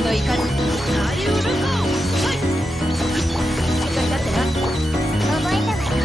きの怒りなりうるか。はいしっかりだってな。覚えたわよ。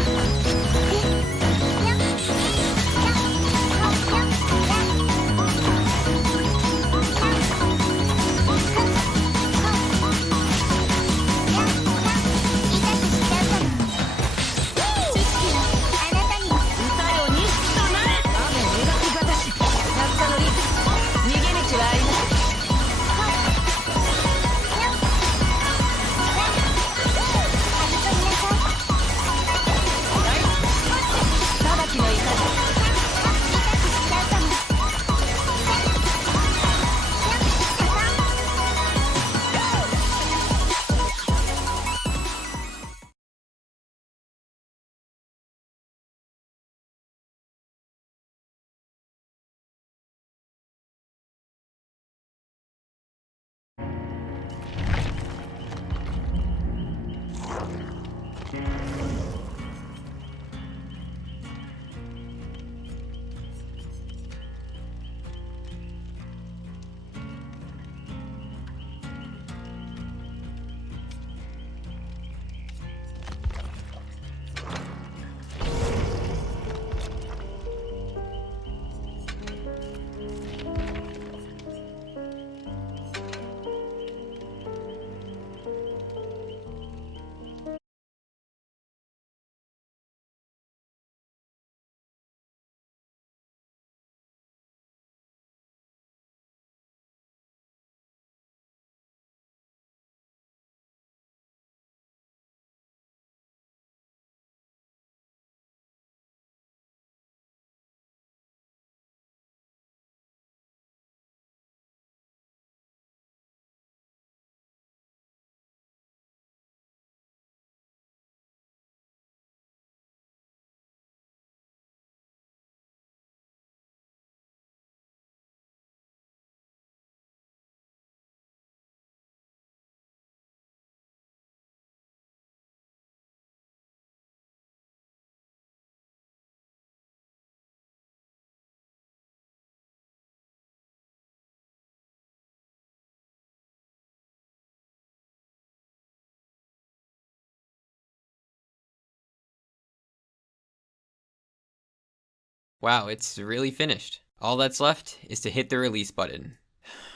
Wow, it's really finished. All that's left is to hit the release button.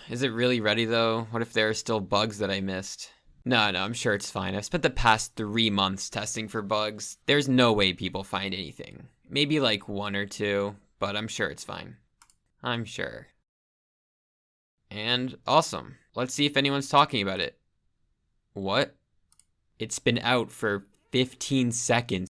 Is it really ready though? What if there are still bugs that I missed? No, I'm sure it's fine. I've spent the past 3 months testing for bugs. There's no way people find anything. Maybe like 1 or 2, but I'm sure it's fine. I'm sure. And awesome. Let's see if anyone's talking about it. What? It's been out for 15 seconds.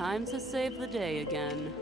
Time to save the day again.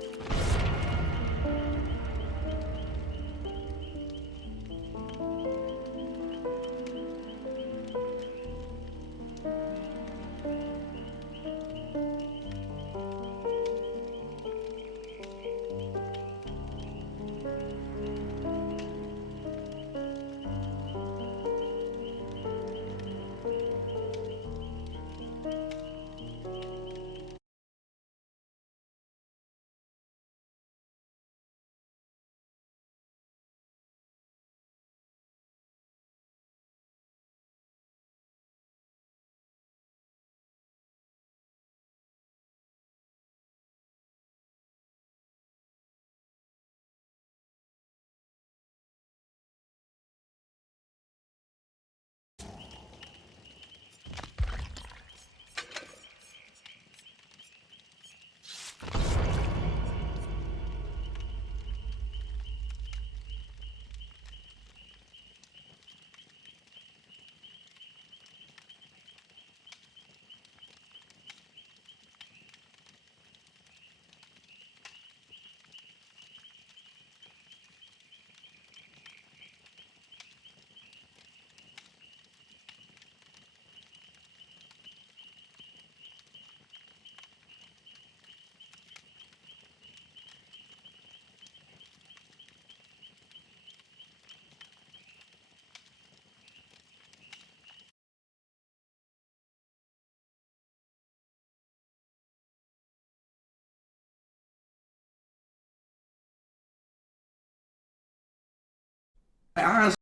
I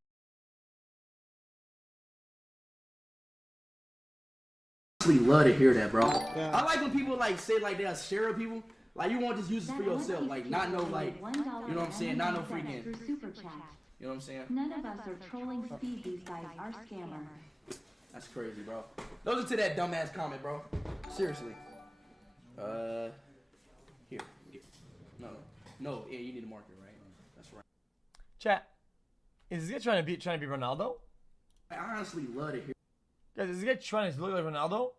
honestly love to hear that, bro. Yeah. I like when people like say like they'll share with people. Like you want to just use this for yourself, like not no like, you know what I'm saying, not no freaking, you know what I'm saying? None of us are trolling speed. These guys are scammers. That's crazy, bro. Those are to that dumbass comment, bro. Seriously. Here. No. Yeah, you need a marker, right? That's right. Chat. Is this guy trying to be Ronaldo? I honestly love to hear. Guys, is this guy trying to look like Ronaldo?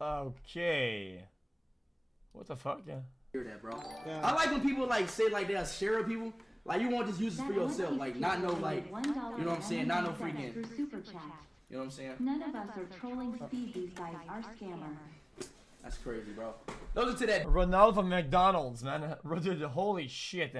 Okay. What the fuck, yeah? Hear that, bro. Yeah. I like when people like say like they'll share with people. Like you want to just use this for yourself, like not no like, you know what I'm saying, not no freaking, Through super chat. you know what I'm saying? None of us are trolling speed. These guys are scammers. That's crazy, bro. Those are to that. Ronaldo from McDonald's, man. Dude, holy shit.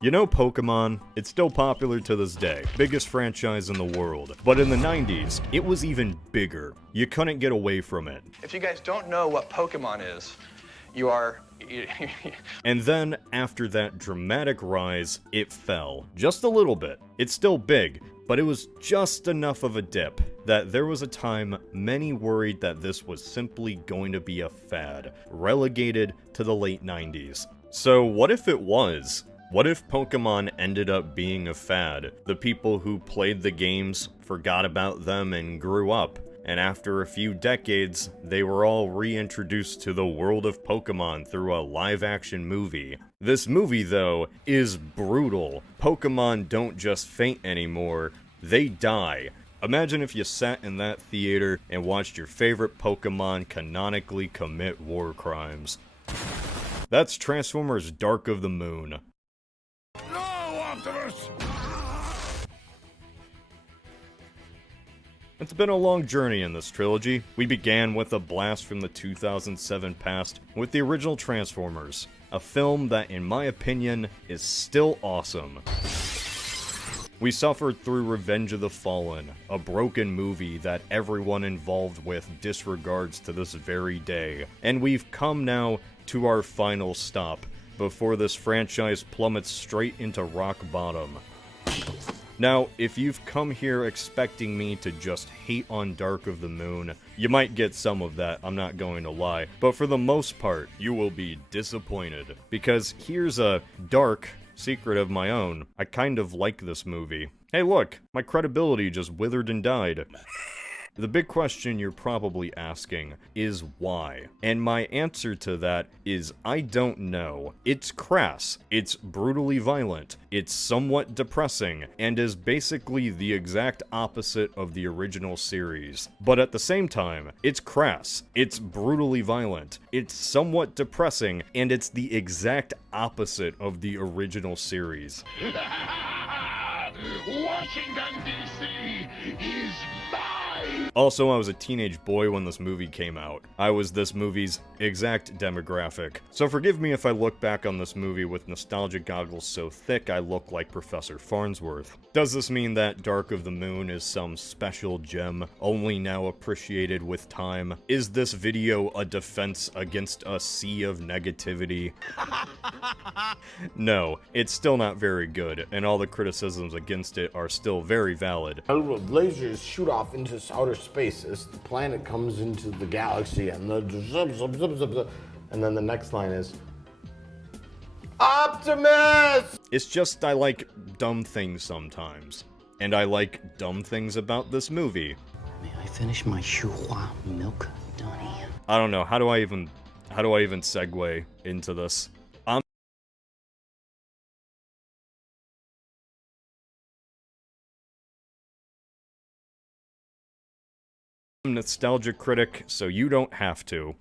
You know Pokemon? It's still popular to this day, biggest franchise in the world. But in the 90s, it was even bigger. You couldn't get away from it. If you guys don't know what Pokemon is, you are... And then, after that dramatic rise, it fell. Just a little bit. It's still big, but it was just enough of a dip that there was a time many worried that this was simply going to be a fad, relegated to the late 90s. So what if it was? What if Pokemon ended up being a fad? The people who played the games forgot about them and grew up, and after a few decades, they were all reintroduced to the world of Pokemon through a live-action movie. This movie, though, is brutal. Pokemon don't just faint anymore, they die. Imagine if you sat in that theater and watched your favorite Pokemon canonically commit war crimes. That's Transformers Dark of the Moon. No, Optimus! It's been a long journey in this trilogy. We began with a blast from the 2007 past with the original Transformers, a film that, in my opinion, is still awesome. We suffered through Revenge of the Fallen, a broken movie that everyone involved with disregards to this very day. And we've come now to our final stop, before this franchise plummets straight into rock bottom. Now, if you've come here expecting me to just hate on Dark of the Moon, you might get some of that, I'm not going to lie, but for the most part, you will be disappointed. Because here's a dark secret of my own. I kind of like this movie. Hey look, my credibility just withered and died. The big question you're probably asking is why? And my answer to that is I don't know. It's crass, it's brutally violent, it's somewhat depressing, and is basically the exact opposite of the original series. But at the same time, it's crass, it's brutally violent, it's somewhat depressing, and it's the exact opposite of the original series. Washington, D.C. is mine! Also, I was a teenage boy when this movie came out. I was this movie's exact demographic. So forgive me if I look back on this movie with nostalgia goggles so thick I look like Professor Farnsworth. Does this mean that Dark of the Moon is some special gem, only now appreciated with time? Is this video a defense against a sea of negativity? No, it's still not very good, and all the criticisms against it are still very valid. Lasers shoot off into outer space as the planet comes into the galaxy, and the zub, zub, zub, zub, zub. And then the next line is Optimus! It's just I like dumb things sometimes. And I like dumb things about this movie. May I finish my Shuhua milk, Donnie? I don't know, how do I even segue into this? I'm a nostalgia critic, so you don't have to.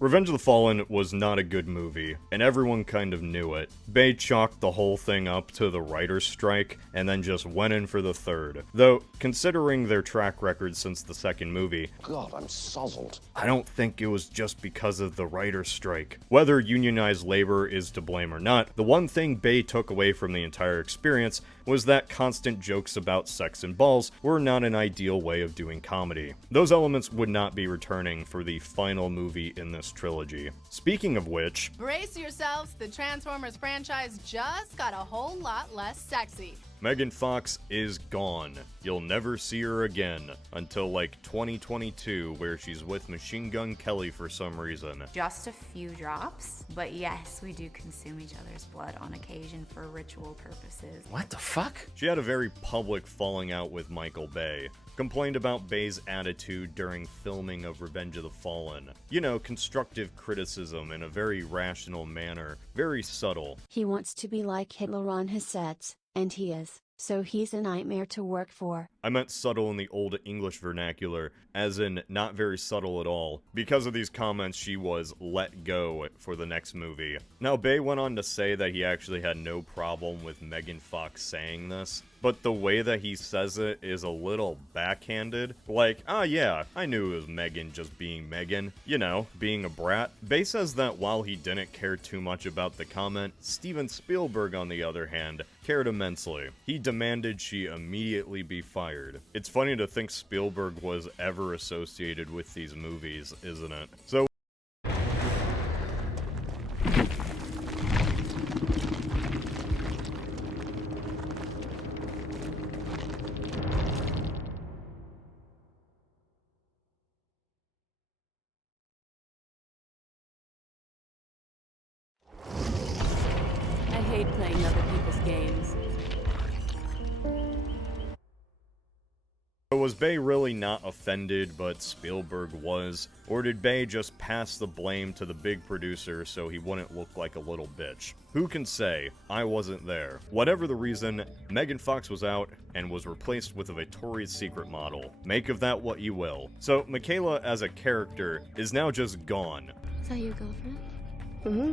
Revenge of the Fallen was not a good movie, and everyone kind of knew it. Bay chalked the whole thing up to the writer's strike, and then just went in for the third. Though, considering their track record since the second movie, God, I'm sozzled. I don't think it was just because of the writer's strike. Whether unionized labor is to blame or not, the one thing Bay took away from the entire experience was that constant jokes about sex and balls were not an ideal way of doing comedy. Those elements would not be returning for the final movie in this trilogy. Speaking of which, brace yourselves, the Transformers franchise just got a whole lot less sexy. Megan Fox is gone. You'll never see her again until like 2022, where she's with Machine Gun Kelly for some reason. Just a few drops, but yes, we do consume each other's blood on occasion for ritual purposes. What the fuck? She had a very public falling out with Michael Bay. Complained about Bay's attitude during filming of Revenge of the Fallen. You know, constructive criticism in a very rational manner, very subtle. He wants to be like Hitler on his sets, and he is, so he's a nightmare to work for. I meant subtle in the old English vernacular, as in not very subtle at all. Because of these comments, she was let go for the next movie. Now, Bay went on to say that he actually had no problem with Megan Fox saying this, but the way that he says it is a little backhanded. Like, ah yeah, I knew it was Megan just being Megan. You know, being a brat. Bay says that while he didn't care too much about the comment, Steven Spielberg, on the other hand, cared immensely. He demanded she immediately be fired. It's funny to think Spielberg was ever associated with these movies, isn't it? So I hate playing other people's games. was Bay really not offended, but Spielberg was? Or did Bay just pass the blame to the big producer so he wouldn't look like a little bitch? Who can say? I wasn't there. Whatever the reason, Megan Fox was out and was replaced with a Victoria's Secret model. Make of that what you will. So Michaela as a character is now just gone. Is that your girlfriend? Mm-hmm.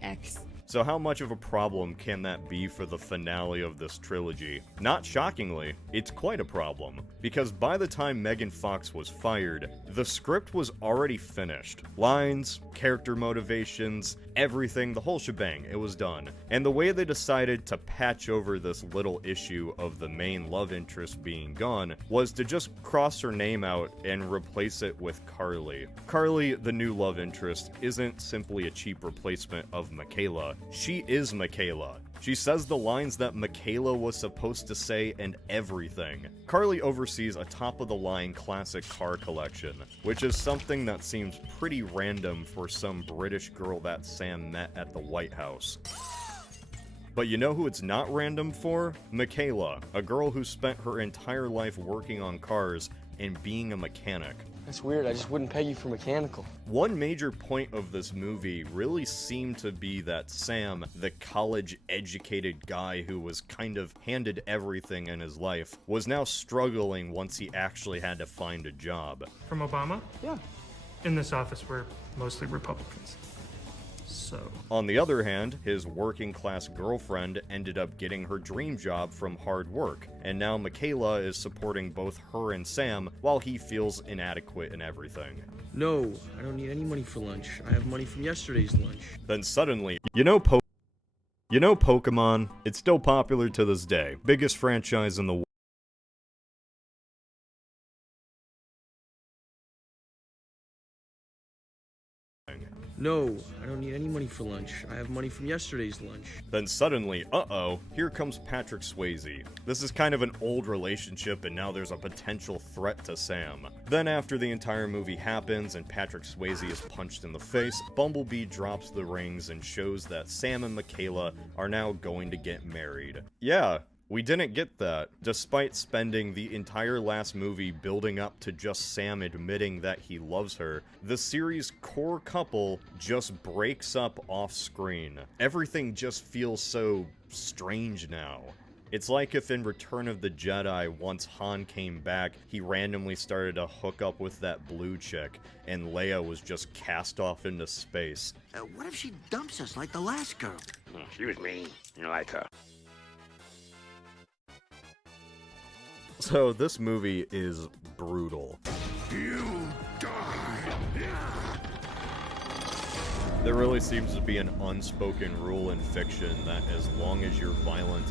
Ex. So how much of a problem can that be for the finale of this trilogy? Not shockingly, it's quite a problem, because by the time Megan Fox was fired, the script was already finished. Lines, character motivations, everything, the whole shebang, it was done. And the way they decided to patch over this little issue of the main love interest being gone was to just cross her name out and replace it with Carly. Carly, the new love interest, isn't simply a cheap replacement of Michaela. She is Michaela. She says the lines that Michaela was supposed to say and everything. Carly oversees a top-of-the-line classic car collection, which is something that seems pretty random for some British girl that Sam met at the White House. But you know who it's not random for? Michaela, a girl who spent her entire life working on cars and being a mechanic. That's weird, I just wouldn't peg you for mechanical. One major point of this movie really seemed to be that Sam, the college-educated guy who was kind of handed everything in his life, was now struggling once he actually had to find a job. From Obama? Yeah. In this office, we're mostly Republicans. So. On the other hand, his working-class girlfriend ended up getting her dream job from hard work, and now Michaela is supporting both her and Sam while he feels inadequate in everything. No, I don't need any money for lunch. I have money from yesterday's lunch. Then suddenly, you know Pokemon? It's still popular to this day. Biggest franchise in the world. No, I don't need any money for lunch. I have money from yesterday's lunch. Then suddenly, uh-oh, here comes Patrick Swayze. This is kind of an old relationship and now there's a potential threat to Sam. Then after the entire movie happens and Patrick Swayze is punched in the face, Bumblebee drops the rings and shows that Sam and Michaela are now going to get married. Yeah. We didn't get that, despite spending the entire last movie building up to just Sam admitting that he loves her. The series' core couple just breaks up off-screen. Everything just feels so strange now. It's like if in Return of the Jedi, once Han came back, he randomly started to hook up with that blue chick, and Leia was just cast off into space. What if she dumps us like the last girl? She was mean. You like her. So this movie is brutal. You die. There really seems to be an unspoken rule in fiction that as long as you're violent,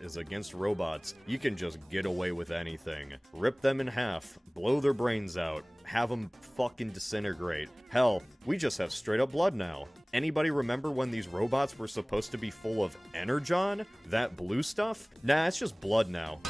is against robots, you can just get away with anything. Rip them in half, blow their brains out, have them fucking disintegrate. Hell, we just have straight up blood now. Anybody remember when these robots were supposed to be full of energon? That blue stuff? Nah, it's just blood now.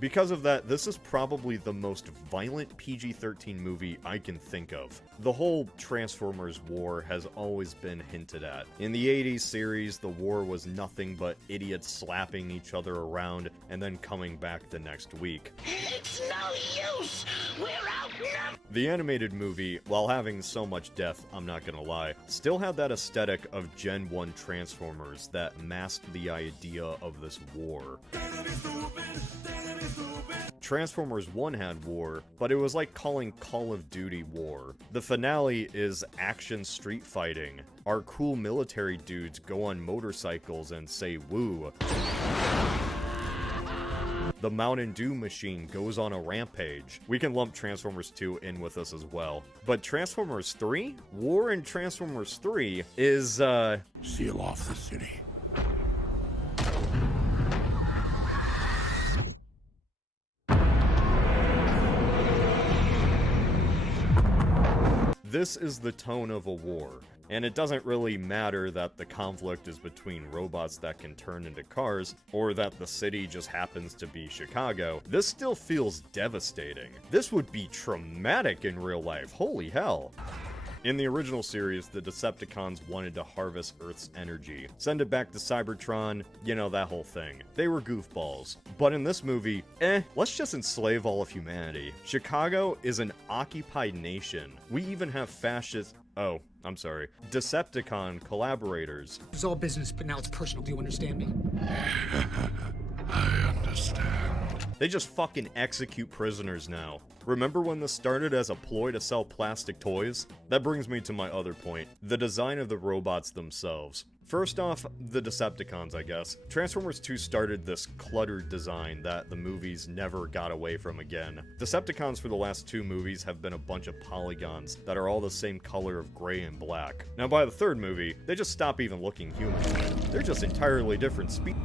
Because of that, this is probably the most violent PG-13 movie I can think of. The whole Transformers war has always been hinted at. In the 80s series, the war was nothing but idiots slapping each other around and then coming back the next week. It's no use! We're outnumbered! The animated movie, while having so much death, I'm not gonna lie, still had that aesthetic of Gen 1 Transformers that masked the idea of this war. Transformers 1 had war, but it was like calling Call of Duty war. The finale is action street fighting. Our cool military dudes go on motorcycles and say woo. The Mountain Dew machine goes on a rampage. We can lump Transformers 2 in with us as well. But Transformers 3? War in Transformers 3 is, seal off the city. This is the tone of a war, and it doesn't really matter that the conflict is between robots that can turn into cars, or that the city just happens to be Chicago. This still feels devastating. This would be traumatic in real life, holy hell. In the original series, the Decepticons wanted to harvest Earth's energy, send it back to Cybertron, you know, that whole thing. They were goofballs. But in this movie, let's just enslave all of humanity. Chicago is an occupied nation. We even have fascist... Oh, I'm sorry. Decepticon collaborators. It's all business, but now it's personal. Do you understand me? I understand. They just fucking execute prisoners now. Remember when this started as a ploy to sell plastic toys? That brings me to my other point, the design of the robots themselves. First off, the Decepticons, I guess. Transformers 2 started this cluttered design that the movies never got away from again. Decepticons for the last 2 movies have been a bunch of polygons that are all the same color of gray and black. Now by the 3rd movie, they just stop even looking human. They're just entirely different species.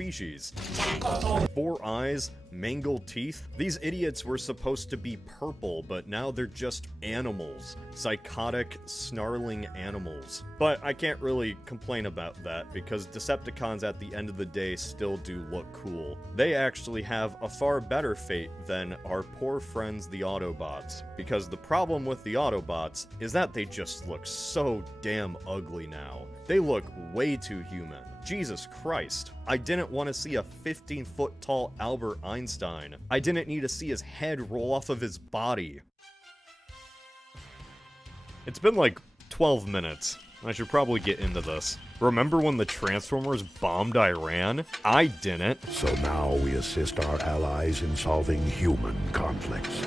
species. 4 eyes, mangled teeth. These idiots were supposed to be purple, but now they're just animals. Psychotic, snarling animals. But I can't really complain about that, because Decepticons at the end of the day still do look cool. They actually have a far better fate than our poor friends the Autobots, because the problem with the Autobots is that they just look so damn ugly now. They look way too human. Jesus Christ. I didn't want to see a 15-foot tall Albert Einstein. I didn't need to see his head roll off of his body. It's been like 12 minutes. I should probably get into this. Remember when the Transformers bombed Iran? I didn't. So now we assist our allies in solving human conflicts.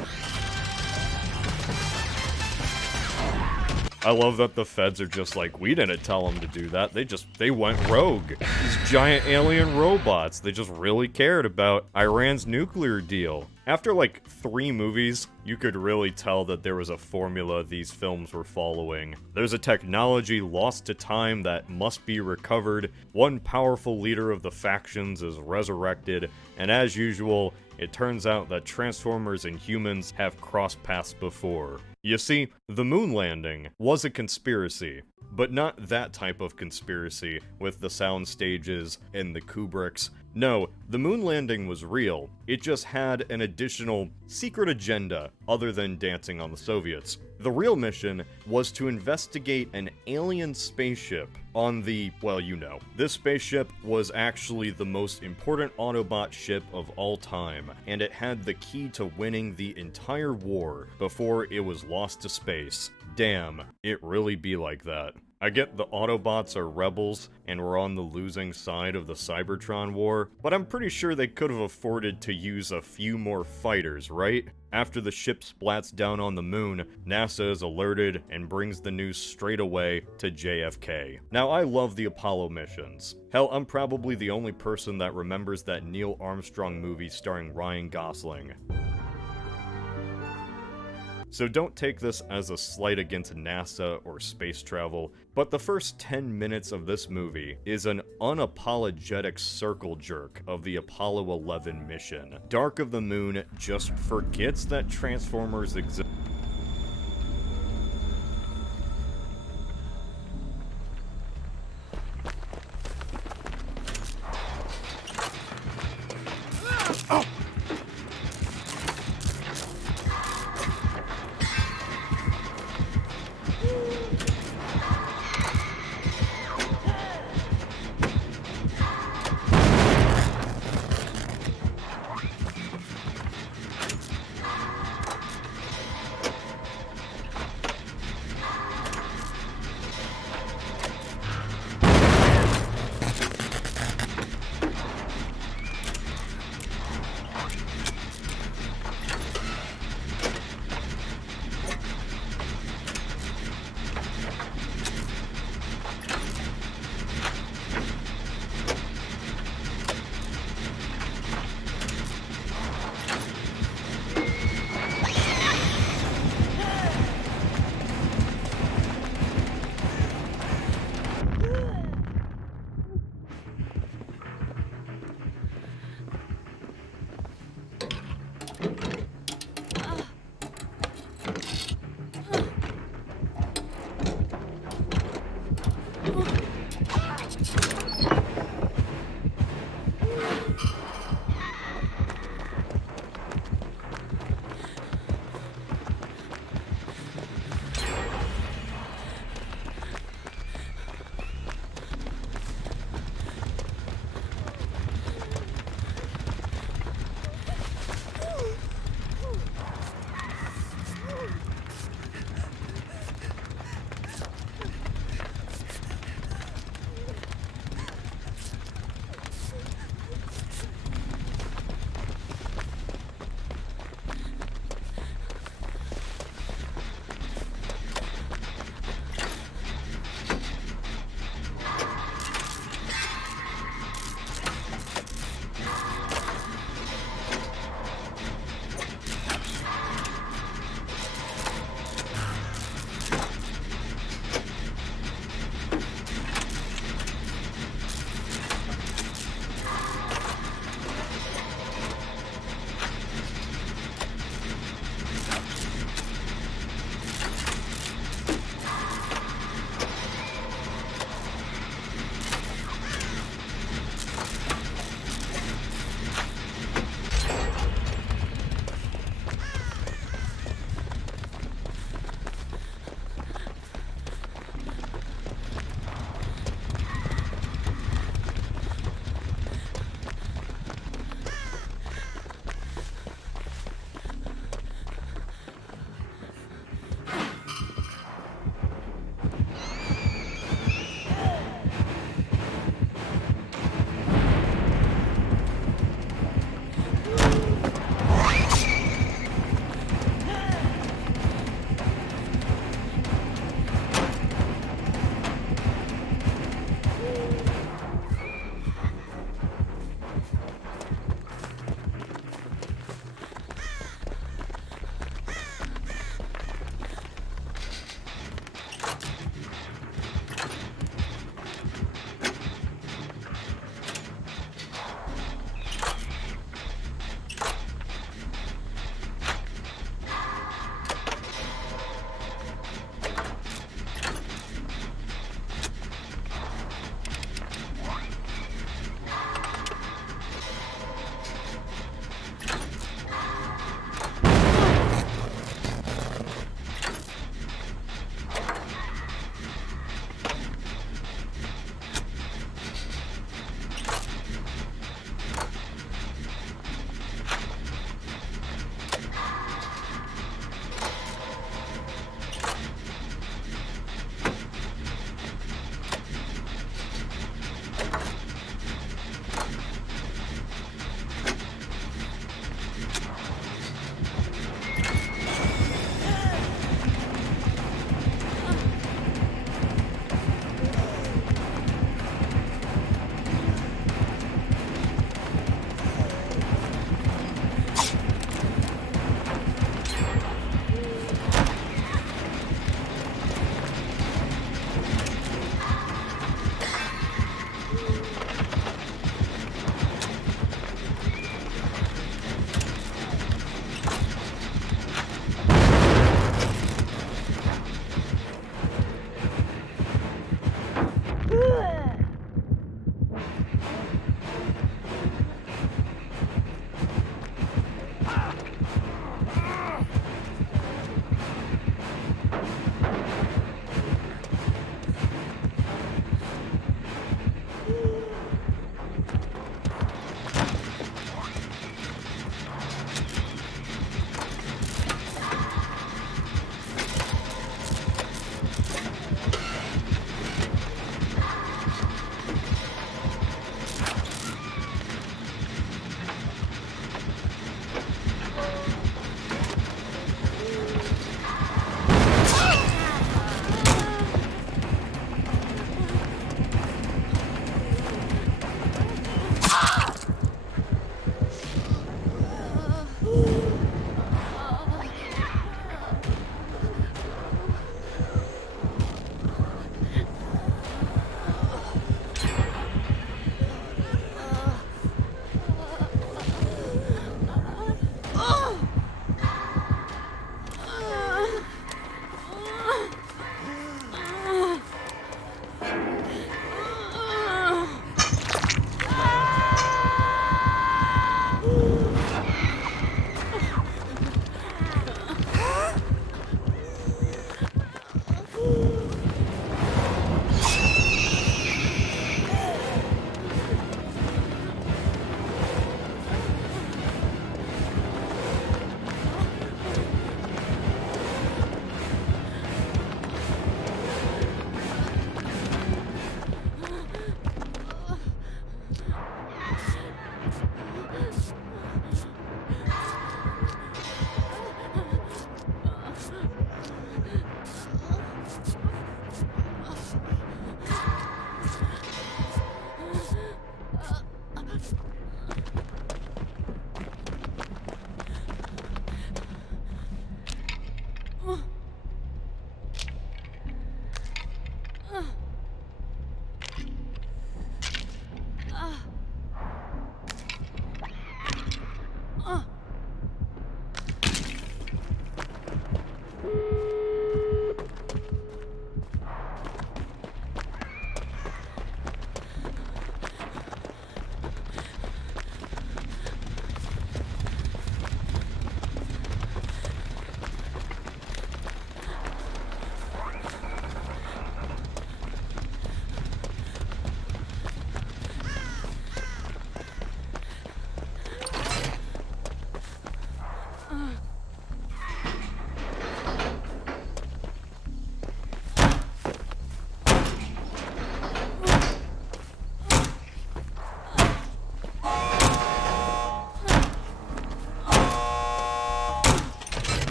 I love that the feds are just like, we didn't tell them to do that. They went rogue. These giant alien robots. They just really cared about Iran's nuclear deal. After like 3 movies, you could really tell that there was a formula these films were following. There's a technology lost to time that must be recovered. One powerful leader of the factions is resurrected, and as usual, it turns out that Transformers and humans have crossed paths before. You see, the moon landing was a conspiracy, but not that type of conspiracy with the sound stages and the Kubricks. No, the moon landing was real. It just had an additional secret agenda other than dancing on the Soviets. The real mission was to investigate an alien spaceship on the, well, you know. This spaceship was actually the most important Autobot ship of all time, and it had the key to winning the entire war before it was lost to space. Damn, it really be like that. I get the Autobots are rebels and were on the losing side of the Cybertron war, but I'm pretty sure they could have afforded to use a few more fighters, right? After the ship splats down on the moon, NASA is alerted and brings the news straight away to JFK. Now, I love the Apollo missions. Hell, I'm probably the only person that remembers that Neil Armstrong movie starring Ryan Gosling. So don't take this as a slight against NASA or space travel, but the first 10 minutes of this movie is an unapologetic circle jerk of the Apollo 11 mission. Dark of the Moon just forgets that Transformers exist.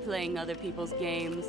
hate playing other people's games.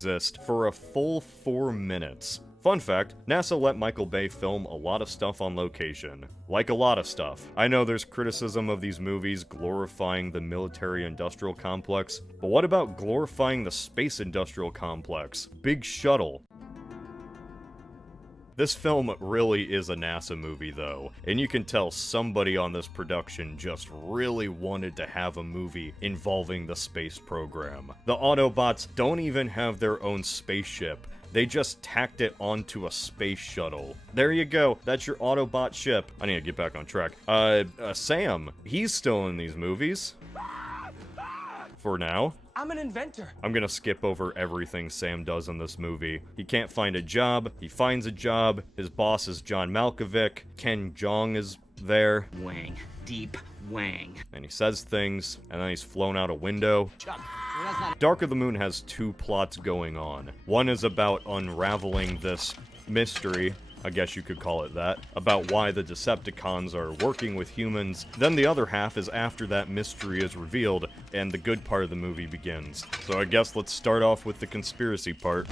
Exist for a full 4 minutes. Fun fact, NASA let Michael Bay film a lot of stuff on location. Like a lot of stuff. I know there's criticism of these movies glorifying the military-industrial complex, but what about glorifying the space-industrial complex? Big shuttle. This film really is a NASA movie though, and you can tell somebody on this production just really wanted to have a movie involving the space program. The Autobots don't even have their own spaceship. They just tacked it onto a space shuttle. There you go, that's your Autobot ship. I need to get back on track. Sam, he's still in these movies. For now. I'm an inventor. I'm gonna skip over everything Sam does in this movie. He can't find a job, he finds a job, his boss is John Malkovich, Ken Jeong is there. Wang. Deep Wang. And he says things, and then he's flown out a window. Dark of the Moon has 2 plots going on. One is about unraveling this mystery, I guess you could call it that, about why the Decepticons are working with humans. Then the other half is after that mystery is revealed, and the good part of the movie begins. So I guess let's start off with the conspiracy part.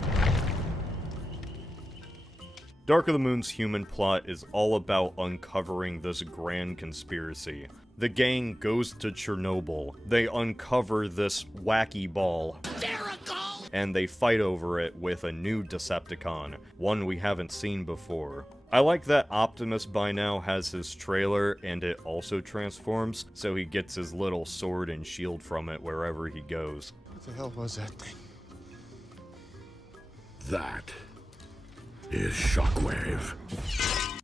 Dark of the Moon's human plot is all about uncovering this grand conspiracy. The gang goes to Chernobyl. They uncover this wacky ball. And they fight over it with a new Decepticon, one we haven't seen before. I like that Optimus by now has his trailer and it also transforms, so he gets his little sword and shield from it wherever he goes. What the hell was that thing? That is Shockwave.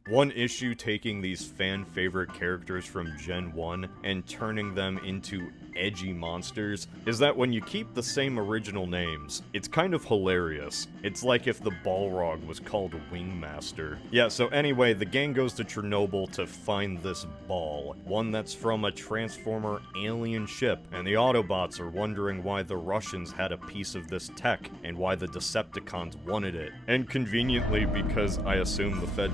One issue taking these fan-favorite characters from Gen 1 and turning them into edgy monsters is that when you keep the same original names, it's kind of hilarious. It's like if the Balrog was called Wingmaster. Yeah, so anyway, the gang goes to Chernobyl to find this ball, one that's from a Transformer alien ship, and the Autobots are wondering why the Russians had a piece of this tech and why the Decepticons wanted it. And conveniently, because I assume the Fed...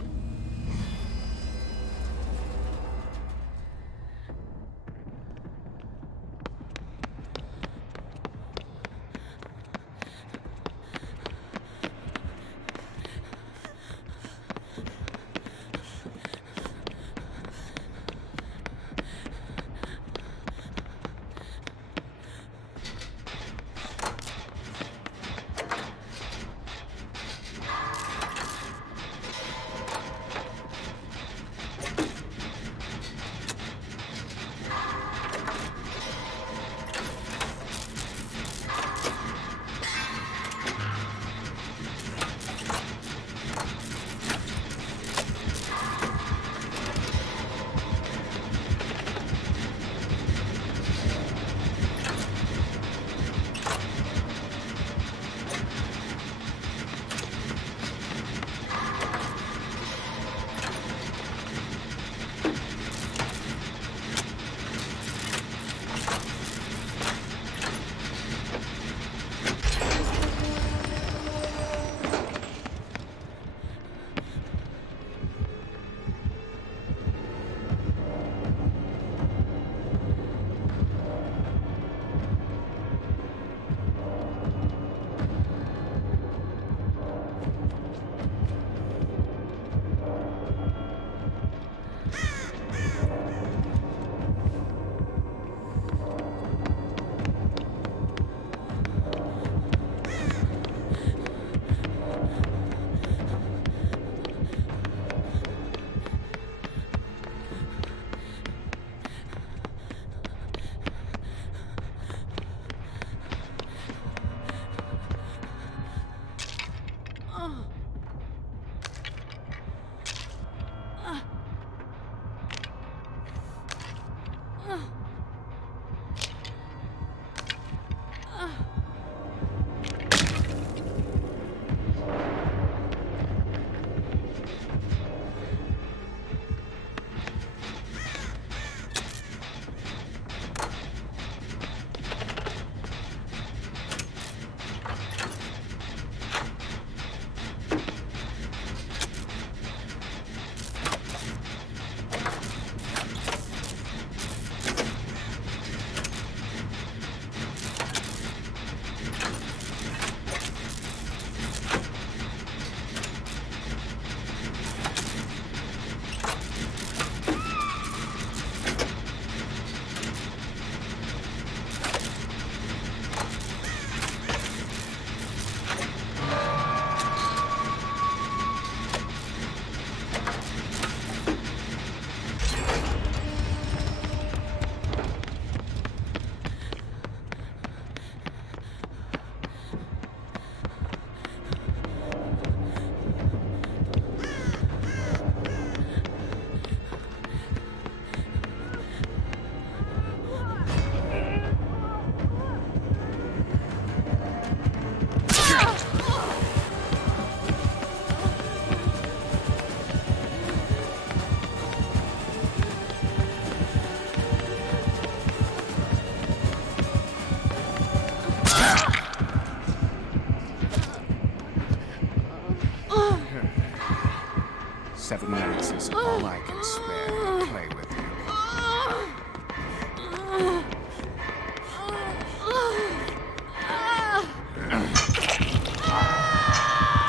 That's all I can spare to play with you.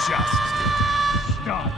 Just stop.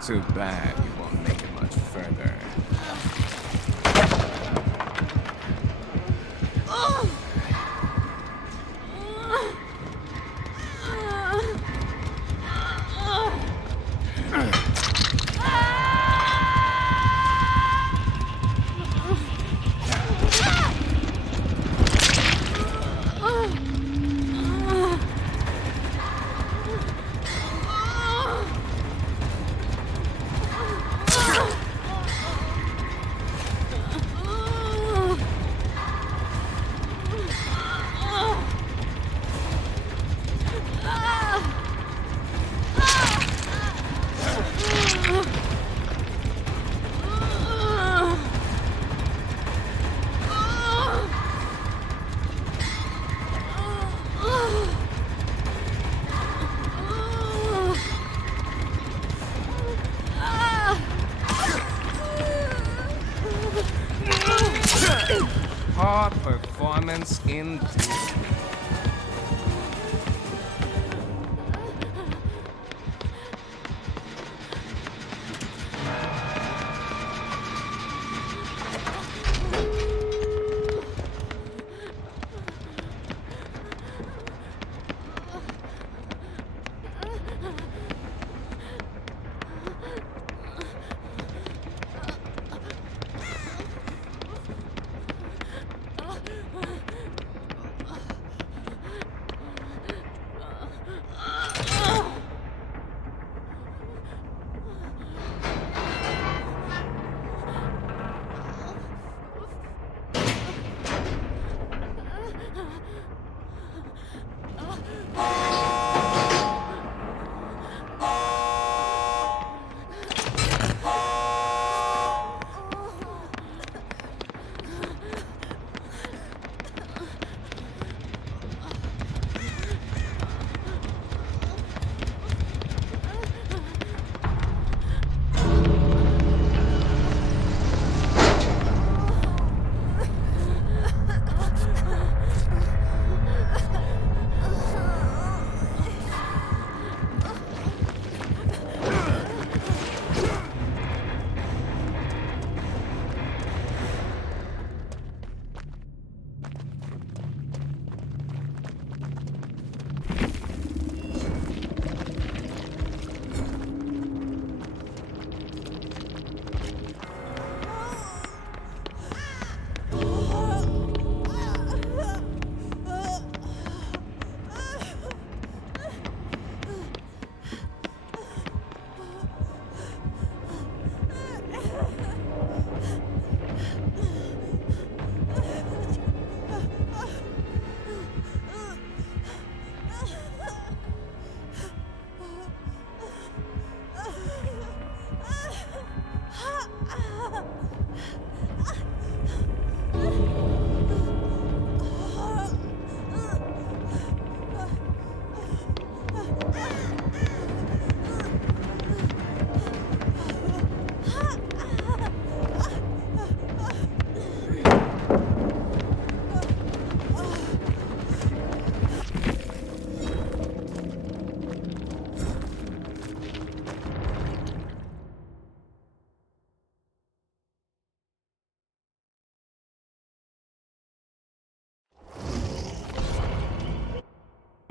Too bad you won't make it much further. Poor performance indeed.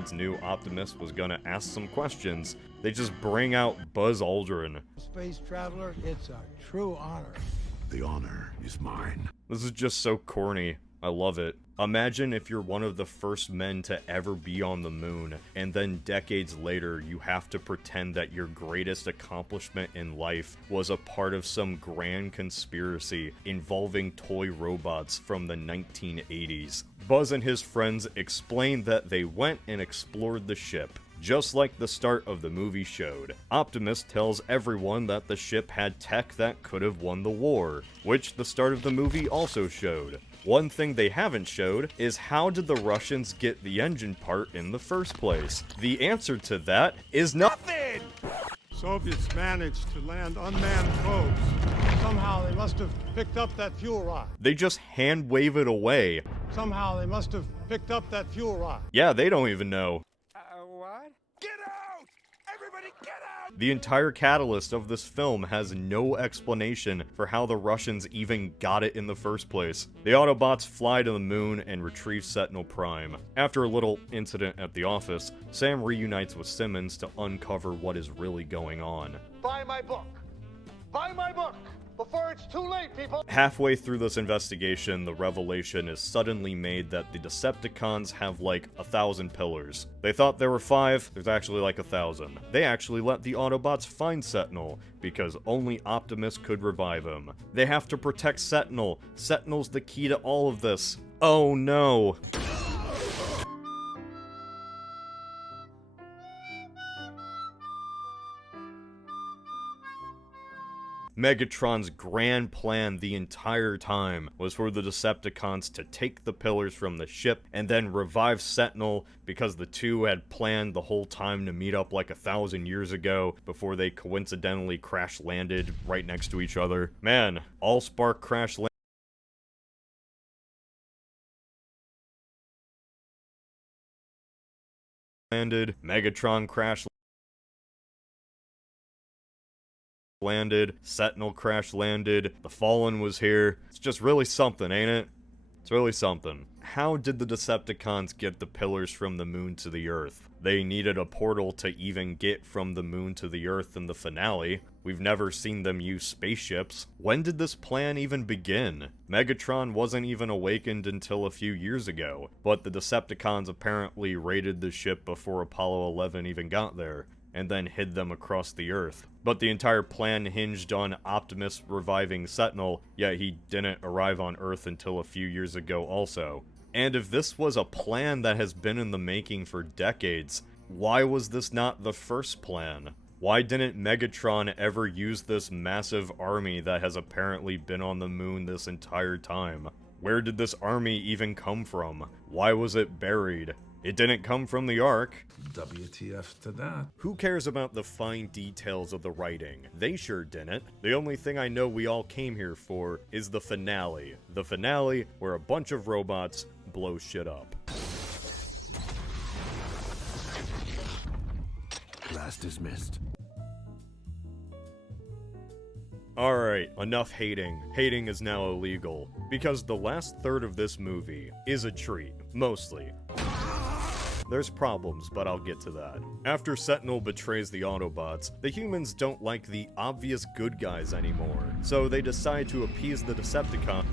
kids knew Optimus was gonna ask some questions, they just bring out Buzz Aldrin. Space traveler, it's a true honor. The honor is mine. This is just so corny. I love it. Imagine if you're one of the first men to ever be on the moon, and then decades later you have to pretend that your greatest accomplishment in life was a part of some grand conspiracy involving toy robots from the 1980s. Buzz and his friends explained that they went and explored the ship, just like the start of the movie showed. Optimus tells everyone that the ship had tech that could have won the war, which the start of the movie also showed. One thing they haven't showed is how did the Russians get the engine part in the first place? The answer to that is nothing! Soviets managed to land unmanned probes. Somehow they must have picked up that fuel rod. They just hand wave it away. Somehow they must have picked up that fuel rod. Yeah, they don't even know. What? Get out! Everybody get out! The entire catalyst of this film has no explanation for how the Russians even got it in the first place. The Autobots fly to the moon and retrieve Sentinel Prime. After a little incident at the office, Sam reunites with Simmons to uncover what is really going on. Buy my book! Buy my book! Before it's too late, people! Halfway through this investigation, the revelation is suddenly made that the Decepticons have like 1,000 pillars. They thought there were 5, there's actually like 1,000. They actually let the Autobots find Sentinel, because only Optimus could revive him. They have to protect Sentinel. Sentinel's the key to all of this. Oh no! Megatron's grand plan the entire time was for the Decepticons to take the pillars from the ship and then revive Sentinel, because the two had planned the whole time to meet up like 1,000 years ago before they coincidentally crash landed right next to each other. Man, Allspark crash landed, Megatron crash landed, Sentinel crash landed, the Fallen was here. It's just really something, ain't it? It's really something. How did the Decepticons get the pillars from the moon to the Earth? They needed a portal to even get from the moon to the Earth in the finale. We've never seen them use spaceships. When did this plan even begin? Megatron wasn't even awakened until a few years ago, but the Decepticons apparently raided the ship before Apollo 11 even got there, and then hid them across the Earth. But the entire plan hinged on Optimus reviving Sentinel, yet he didn't arrive on Earth until a few years ago also. And if this was a plan that has been in the making for decades, why was this not the first plan? Why didn't Megatron ever use this massive army that has apparently been on the moon this entire time? Where did this army even come from? Why was it buried? It didn't come from the Ark. WTF to that. Who cares about the fine details of the writing? They sure didn't. The only thing I know we all came here for is the finale. The finale where a bunch of robots blow shit up. Class dismissed. Alright, enough hating. Hating is now illegal. Because the last third of this movie is a treat. Mostly. There's problems, but I'll get to that. After Sentinel betrays the Autobots, the humans don't like the obvious good guys anymore, so they decide to appease the Decepticons.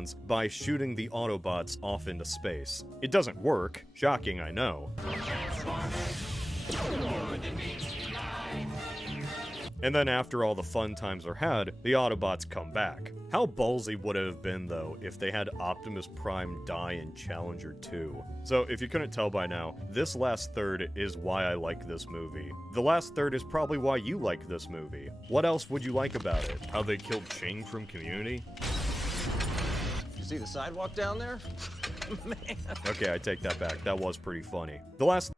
Decepticons by shooting the Autobots off into space. It doesn't work. Shocking, I know. And then after all the fun times are had, the Autobots come back. How ballsy would it have been, though, if they had Optimus Prime die in Challenger 2? So, if you couldn't tell by now, this last third is why I like this movie. The last third is probably why you like this movie. What else would you like about it? How they killed Ching from Community? You see the sidewalk down there? Man. Okay, I take that back. That was pretty funny. The last...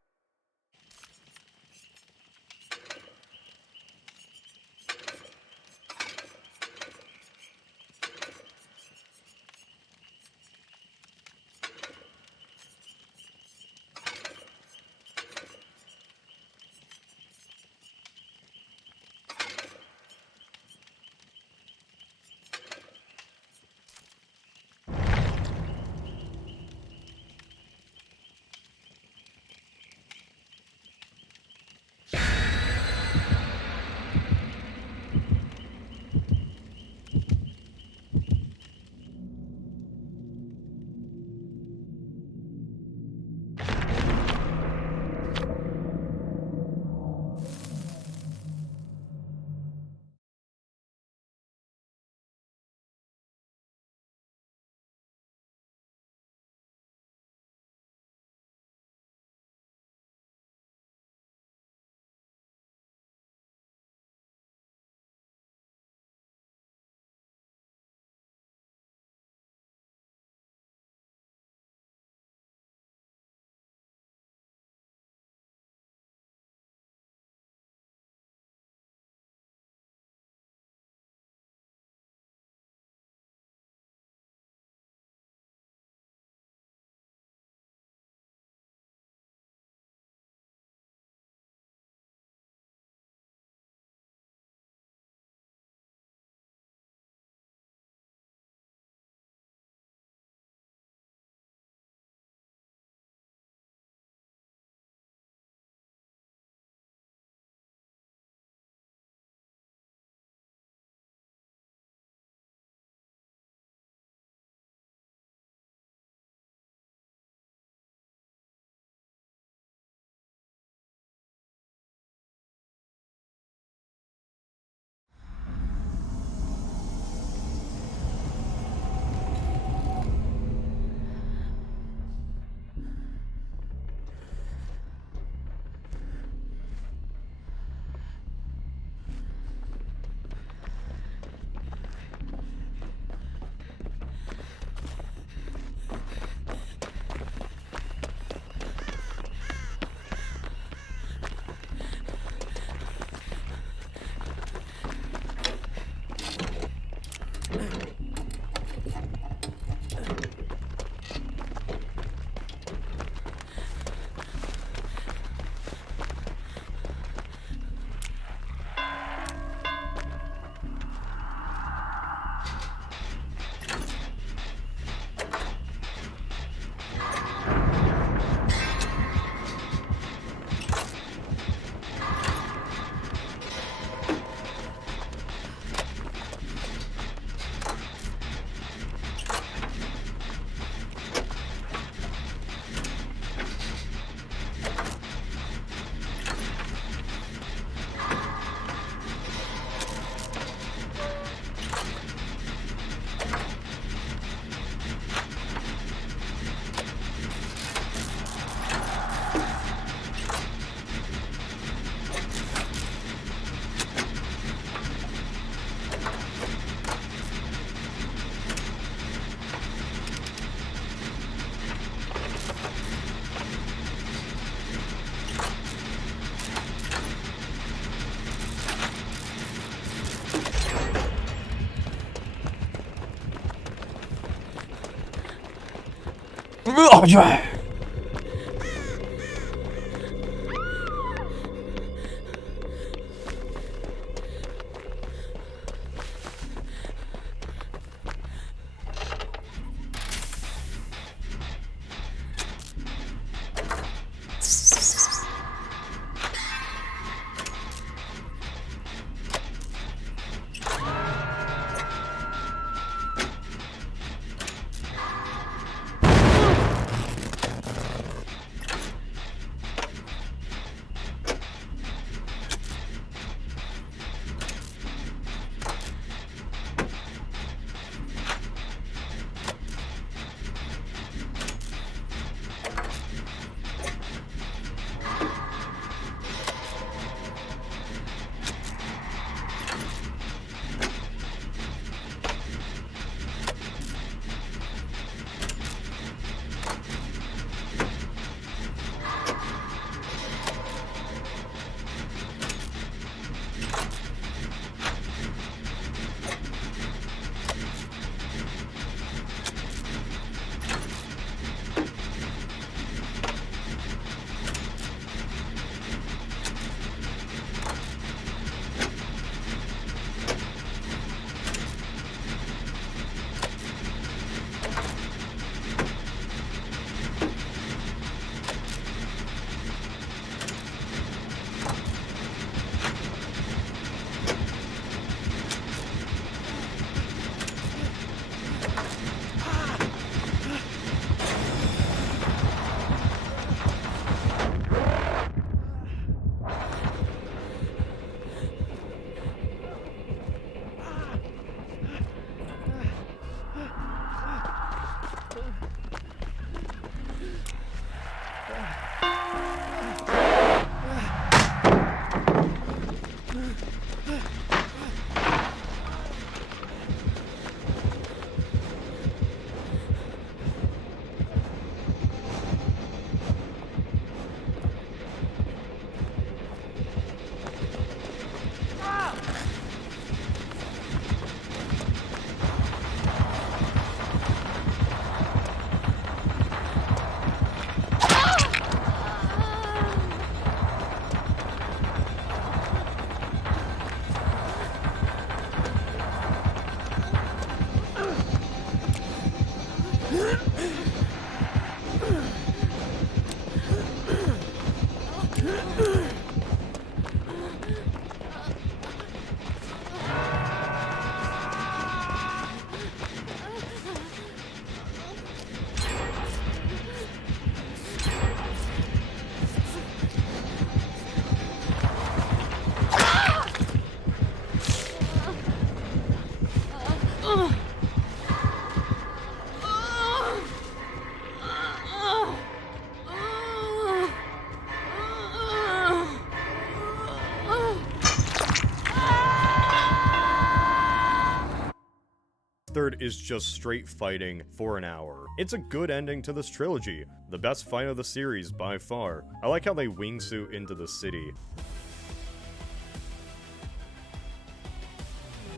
is just straight fighting for an hour. It's a good ending to this trilogy. The best fight of the series by far. I like how they wingsuit into the city.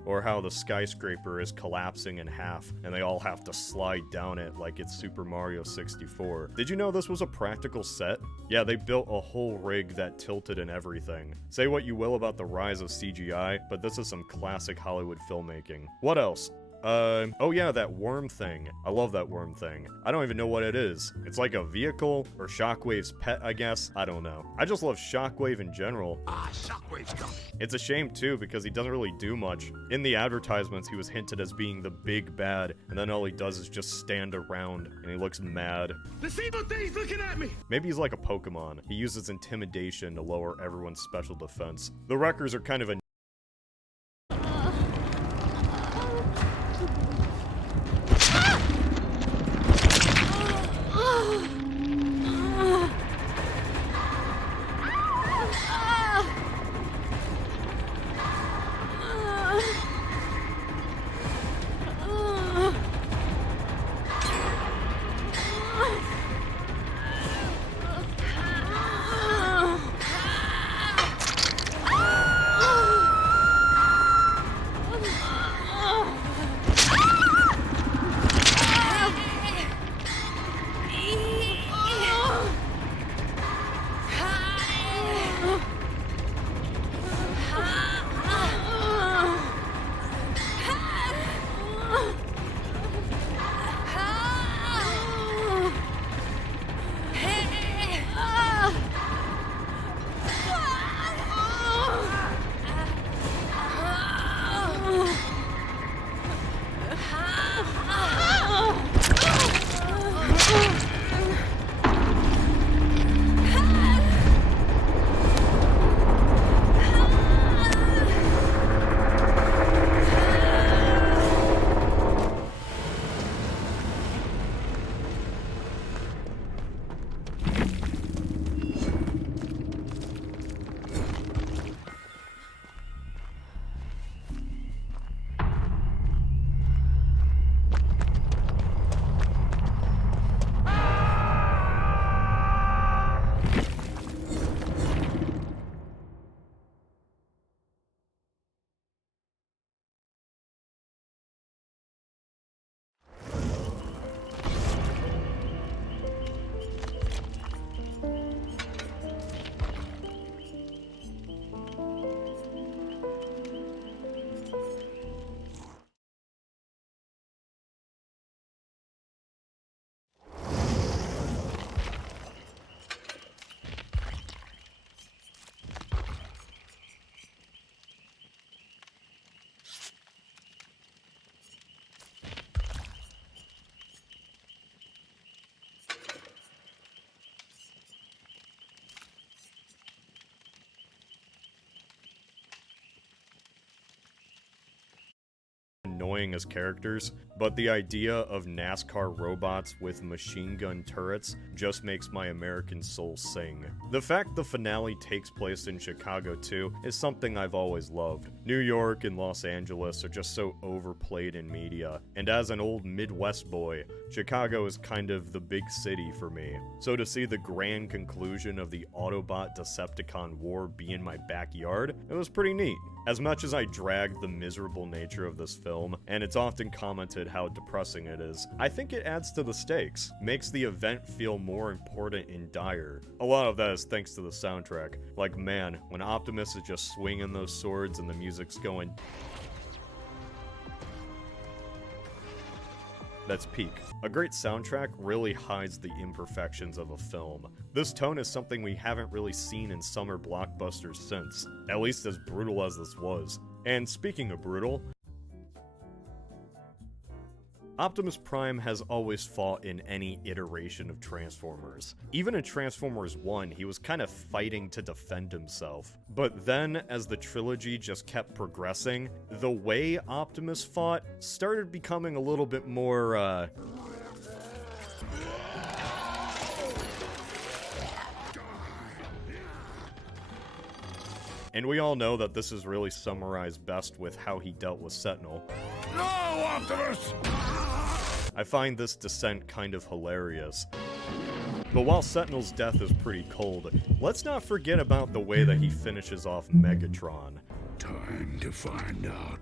Or how the skyscraper is collapsing in half, and they all have to slide down it like it's Super Mario 64. Did you know this was a practical set? Yeah, they built a whole rig that tilted and everything. Say what you will about the rise of CGI, but this is some classic Hollywood filmmaking. What else? Oh yeah, that worm thing. I love that worm thing. I don't even know what it is. It's like a vehicle, or Shockwave's pet, I guess? I don't know. I just love Shockwave in general. Ah, Shockwave's coming. It's a shame too, because he doesn't really do much. In the advertisements, he was hinted as being the big bad, and then all he does is just stand around, and he looks mad. This evil thing's looking at me! Maybe he's like a Pokemon. He uses intimidation to lower everyone's special defense. The Wreckers are kind of a annoying as characters, but the idea of NASCAR robots with machine gun turrets just makes my American soul sing. The fact the finale takes place in Chicago too is something I've always loved. New York and Los Angeles are just so overplayed in media, and as an old Midwest boy, Chicago is kind of the big city for me. So to see the grand conclusion of the Autobot-Decepticon war be in my backyard, it was pretty neat. As much as I dragged the miserable nature of this film, and it's often commented how depressing it is, I think it adds to the stakes, makes the event feel more important and dire. A lot of that is thanks to the soundtrack. Like, man, when Optimus is just swinging those swords and the music's going, that's peak. A great soundtrack really hides the imperfections of a film. This tone is something we haven't really seen in summer blockbusters since, at least as brutal as this was. And speaking of brutal, Optimus Prime has always fought in any iteration of Transformers. Even in Transformers 1, he was kind of fighting to defend himself. But then, as the trilogy just kept progressing, the way Optimus fought started becoming a little bit more, And we all know that this is really summarized best with how he dealt with Sentinel. No, Optimus! I find this descent kind of hilarious. But while Sentinel's death is pretty cold, let's not forget about the way that he finishes off Megatron. Time to find out.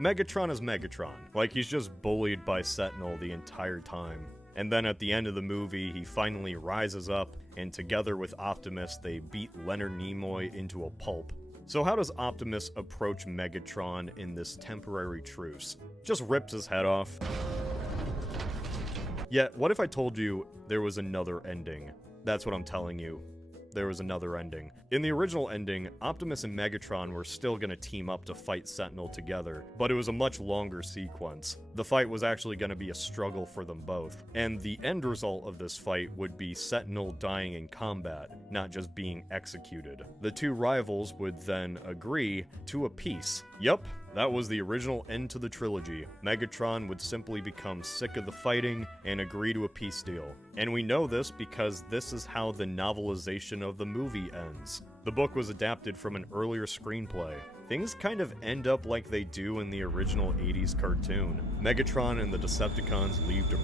Megatron is Megatron, like he's just bullied by Sentinel the entire time. And then at the end of the movie, he finally rises up, and together with Optimus, they beat Leonard Nimoy into a pulp. So how does Optimus approach Megatron in this temporary truce? Just rips his head off. Yet, what if I told you there was another ending? That's what I'm telling you. There was another ending. In the original ending, Optimus and Megatron were still gonna team up to fight Sentinel together, but it was a much longer sequence. The fight was actually gonna be a struggle for them both, and the end result of this fight would be Sentinel dying in combat, not just being executed. The two rivals would then agree to a peace. Yup, that was the original end to the trilogy. Megatron would simply become sick of the fighting and agree to a peace deal. And we know this because this is how the novelization of the movie ends. The book was adapted from an earlier screenplay. Things kind of end up like they do in the original 80s cartoon. Megatron and the Decepticons leave to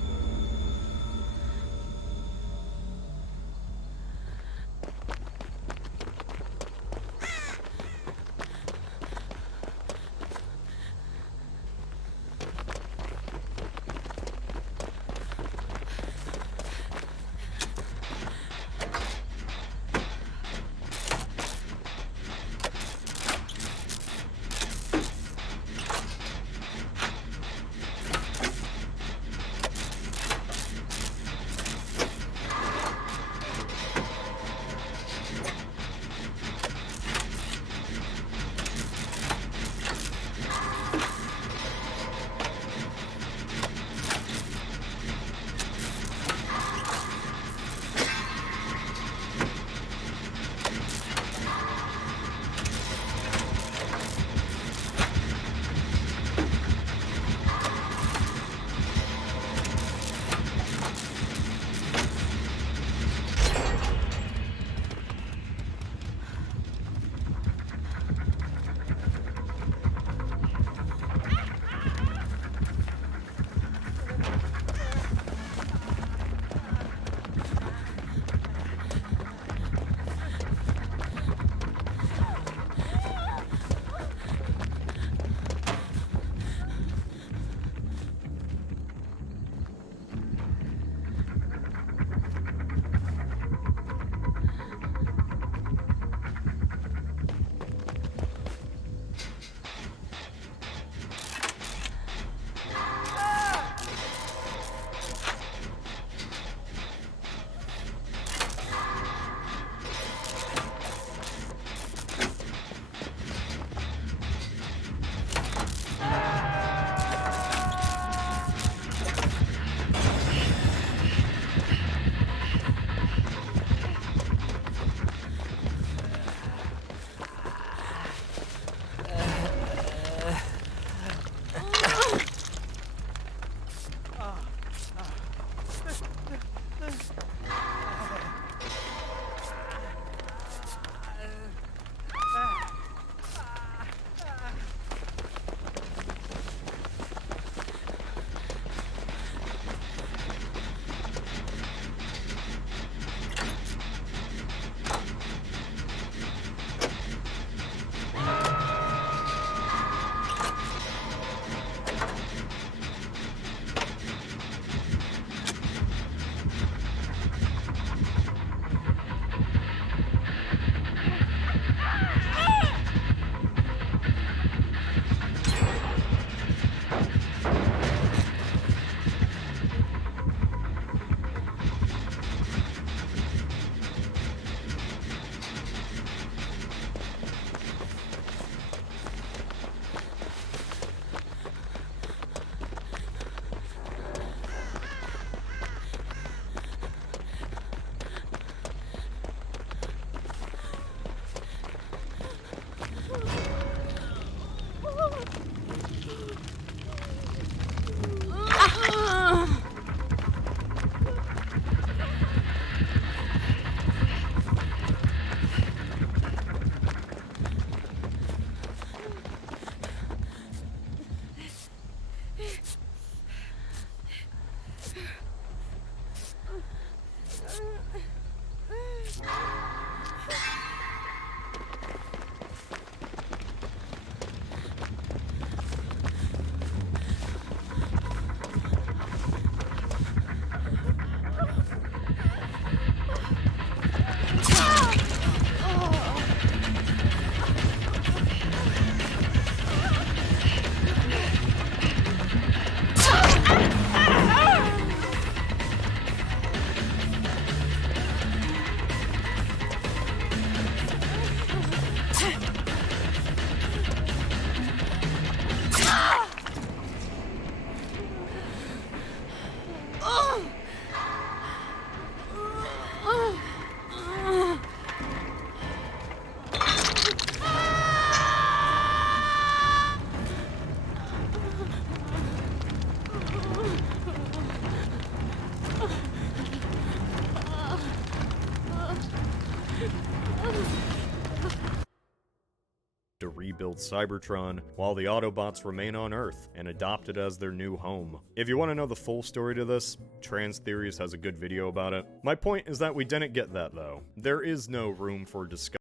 To rebuild Cybertron while the Autobots remain on Earth and adopt it as their new home. If you want to know the full story to this, Trans Theories has a good video about it. My point is that we didn't get that though. There is no room for discussion.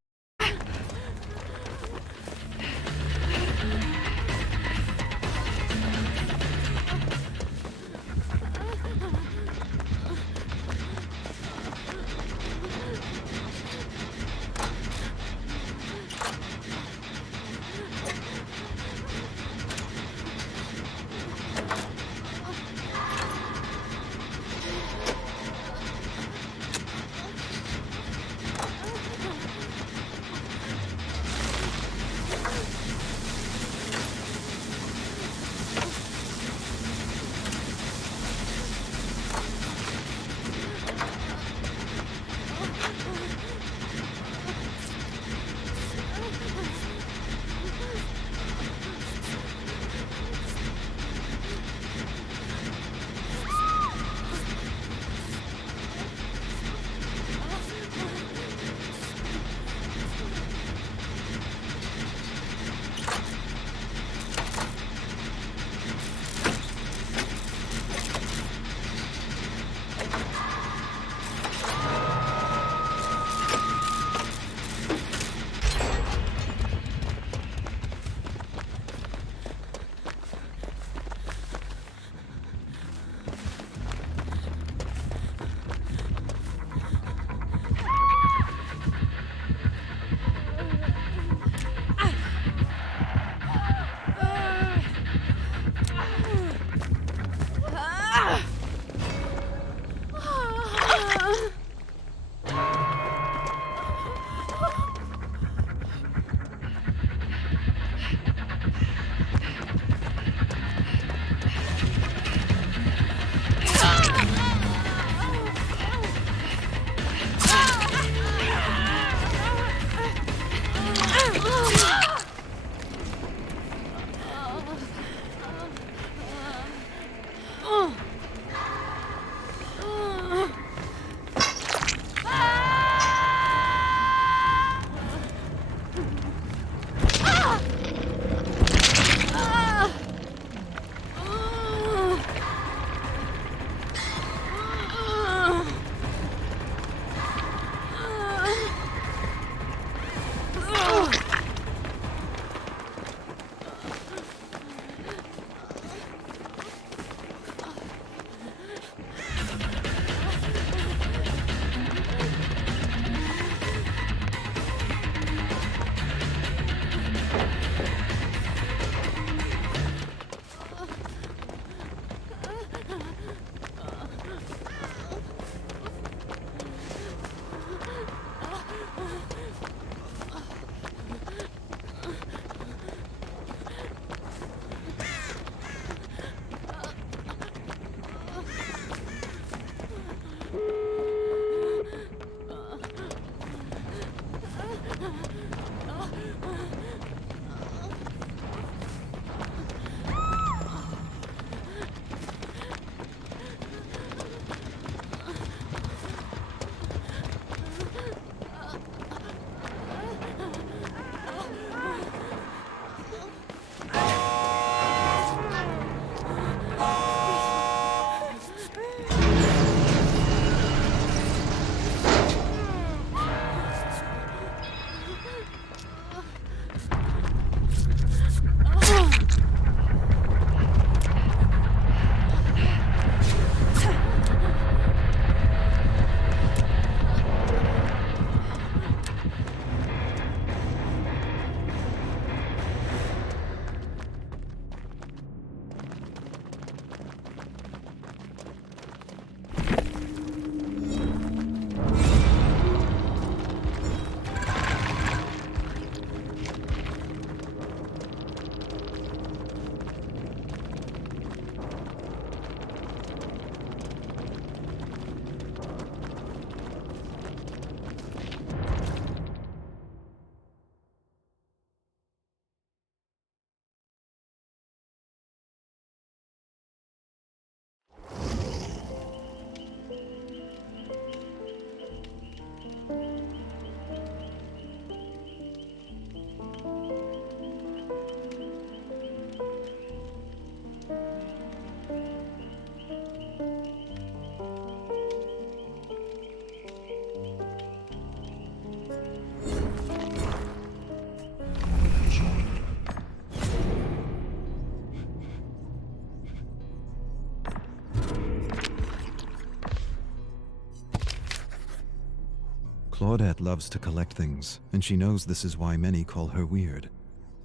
Claudette loves to collect things, and she knows this is why many call her weird.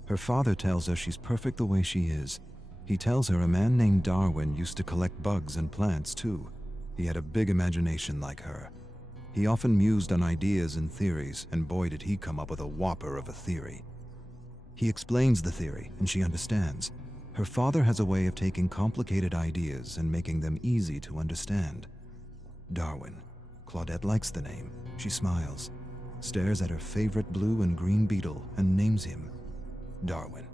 Her father tells her she's perfect the way she is. He tells her a man named Darwin used to collect bugs and plants too. He had a big imagination like her. He often mused on ideas and theories, and boy did he come up with a whopper of a theory. He explains the theory, and she understands. Her father has a way of taking complicated ideas and making them easy to understand. Darwin. Claudette likes the name. She smiles, stares at her favorite blue and green beetle, and names him Darwin.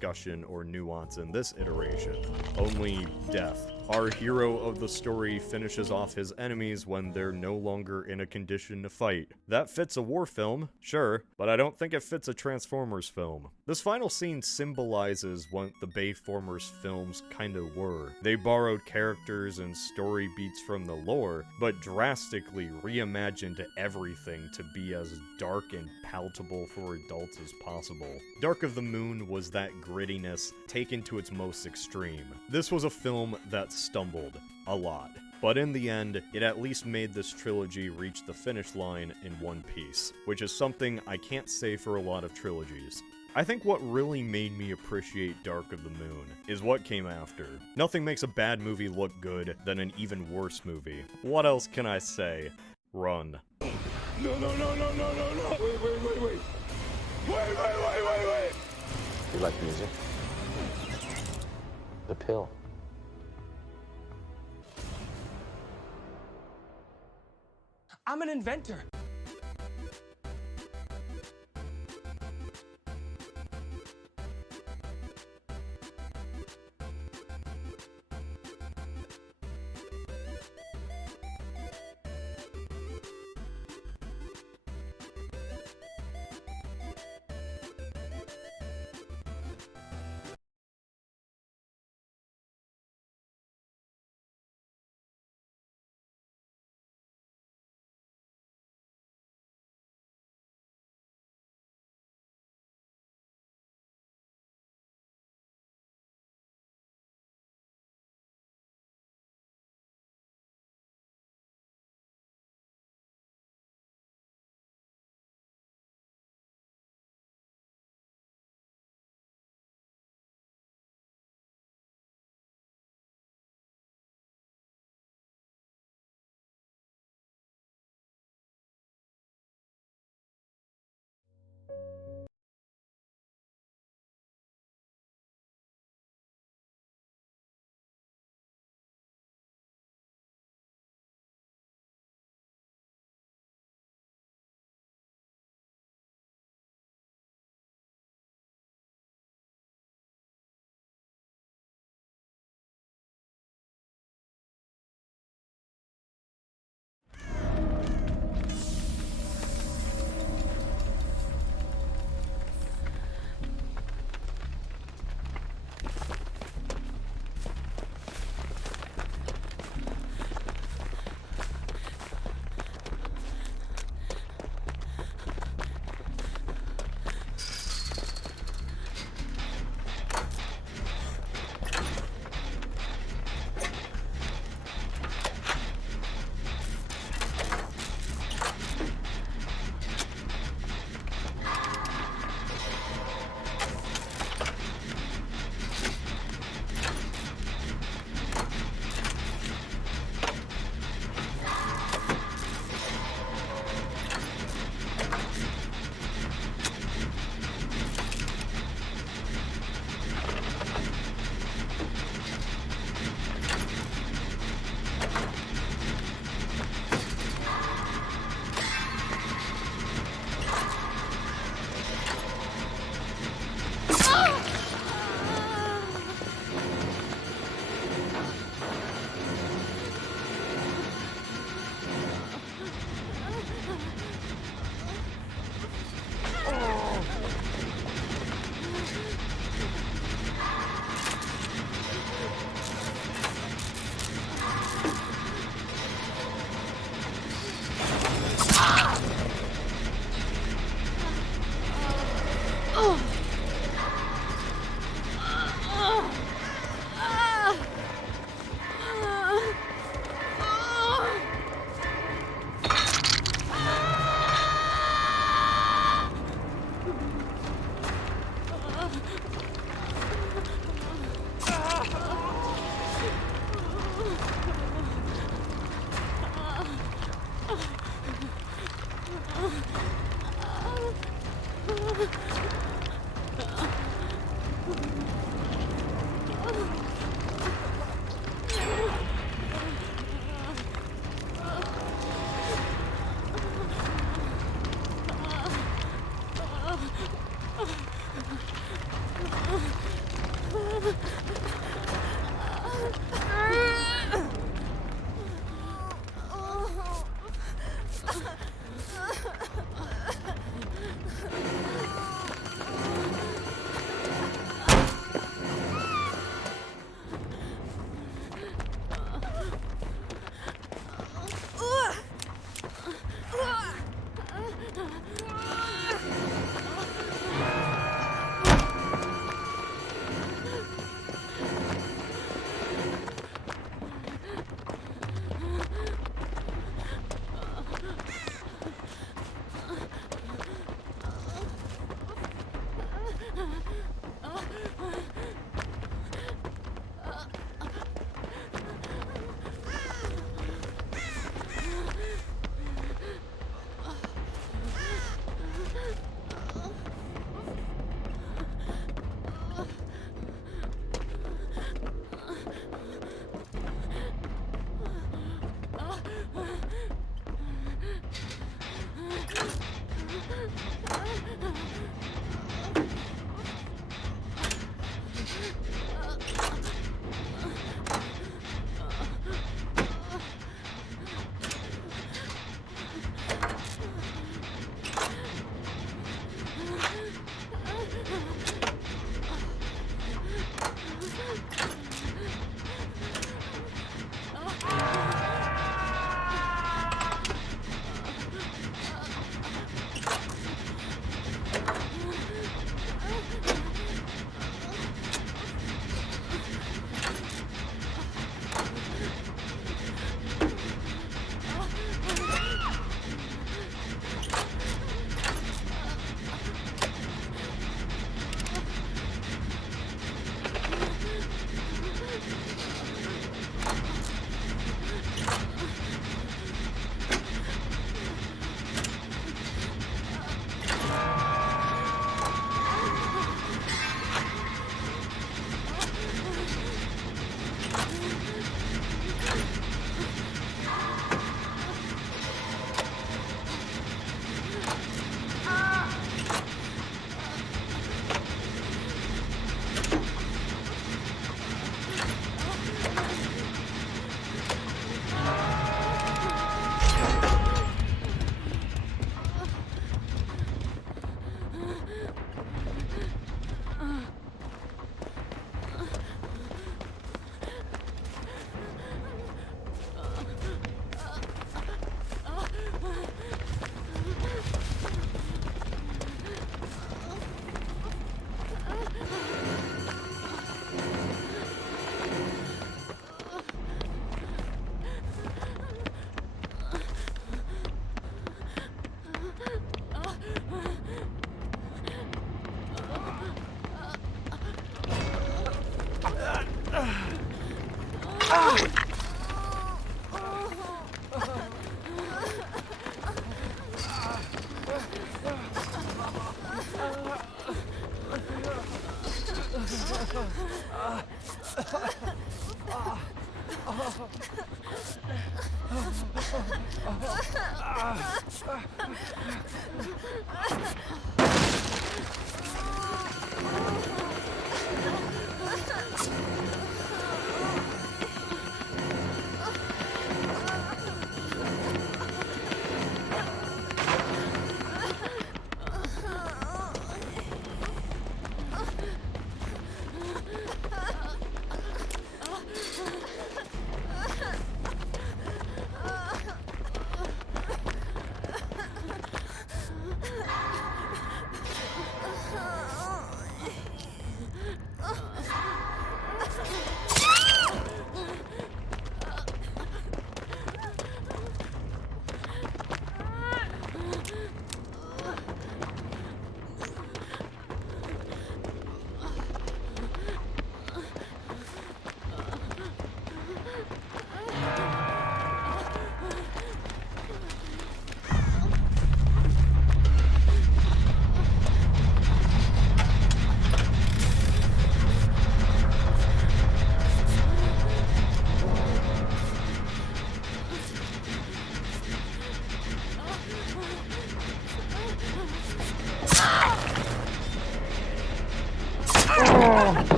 Discussion or nuance in this iteration. Only death. Our hero of the story finishes off his enemies when they're no longer in a condition to fight. That fits a war film, sure, but I don't think it fits a Transformers film. This final scene symbolizes what the Bayformers films kinda were. They borrowed characters and story beats from the lore, but drastically reimagined everything to be as dark and palatable for adults as possible. Dark of the Moon was that grittiness taken to its most extreme. This was a film that stumbled a lot, but in the end, it at least made this trilogy reach the finish line in one piece, which is something I can't say for a lot of trilogies. I think what really made me appreciate Dark of the Moon is what came after. Nothing makes a bad movie look good than an even worse movie. What else can I say? Run. No, no, no, no, no, no, no! Wait! Wait! You like music? The pill. I'm an inventor.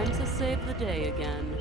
Time to save the day again.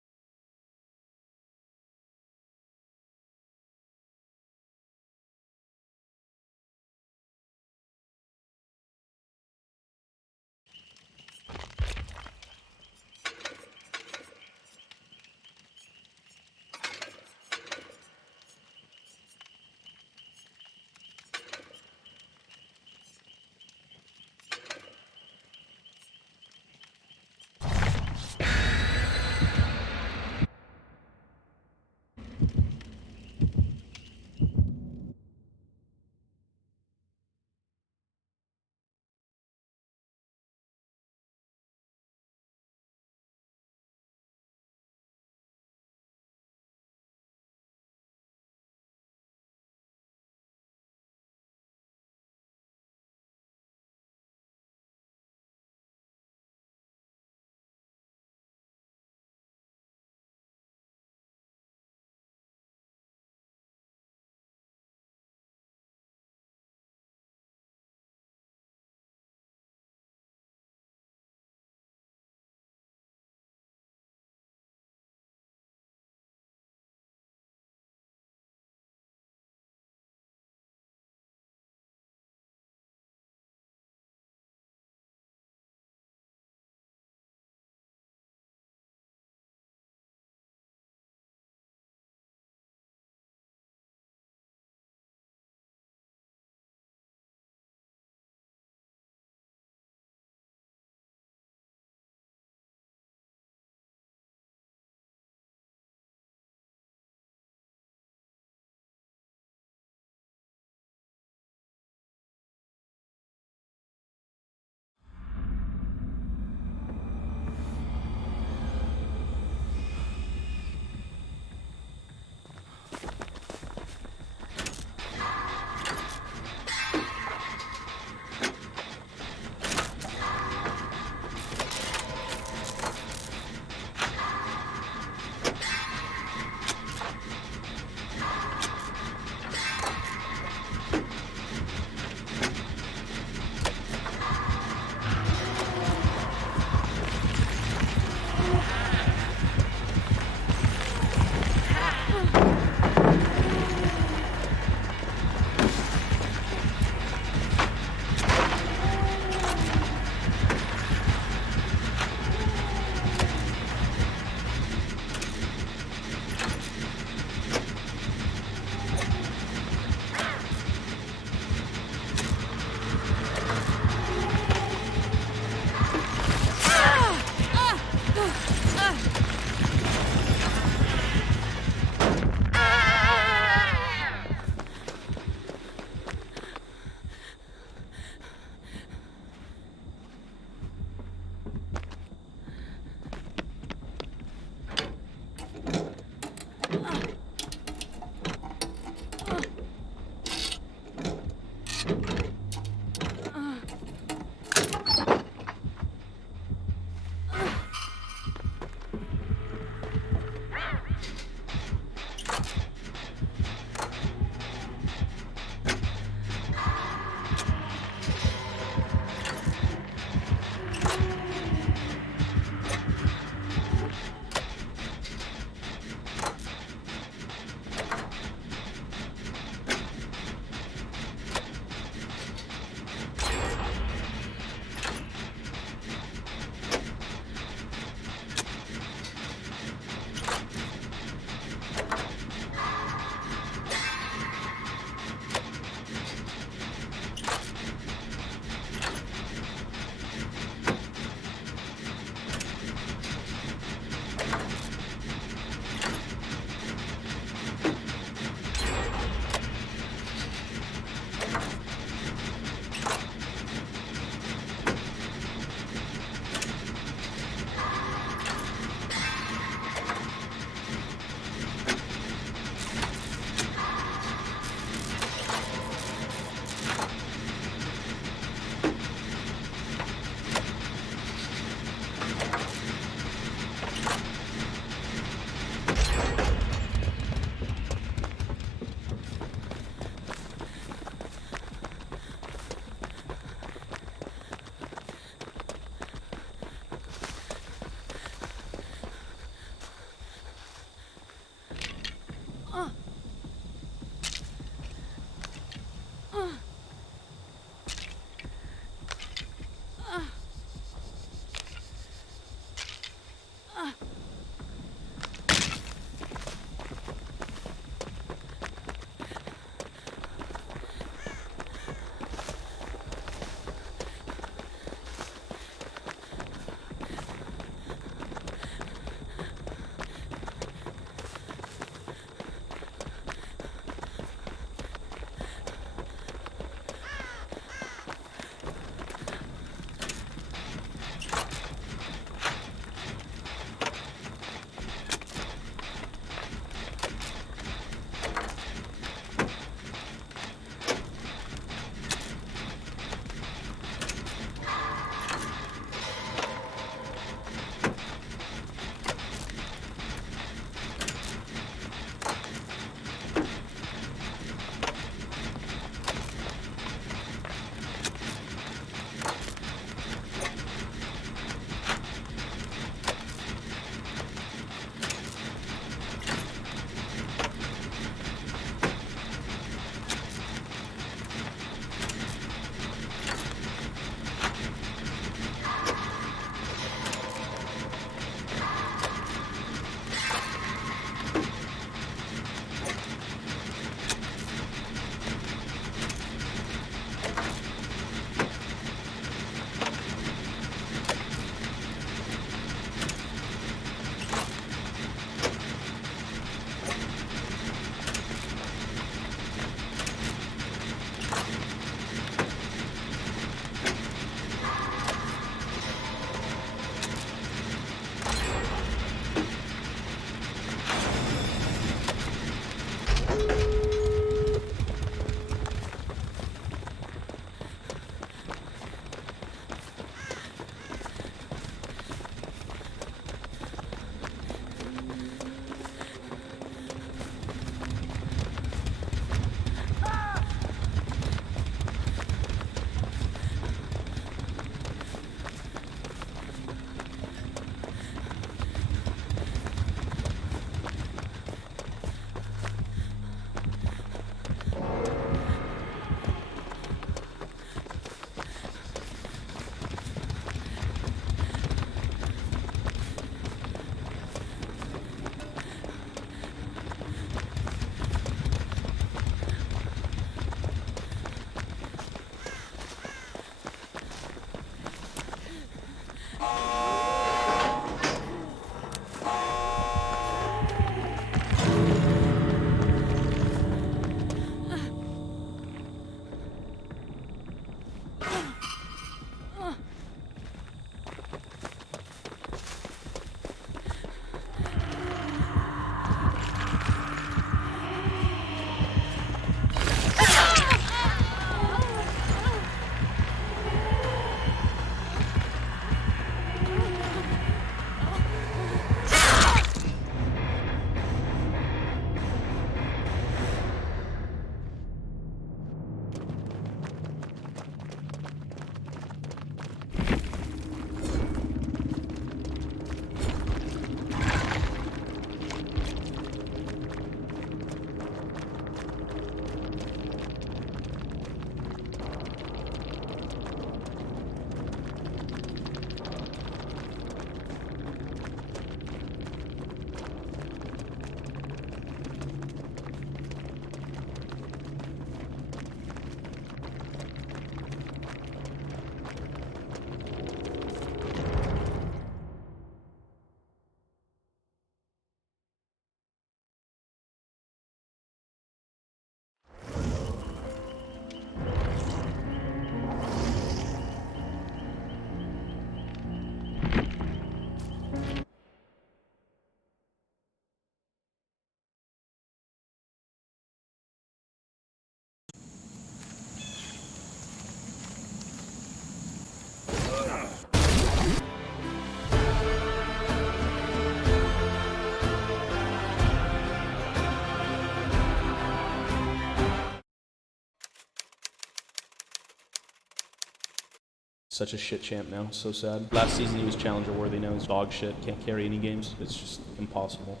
Such a shit champ now. So sad. Last season he was challenger worthy. Now he's dog shit. Can't carry any games. It's just impossible.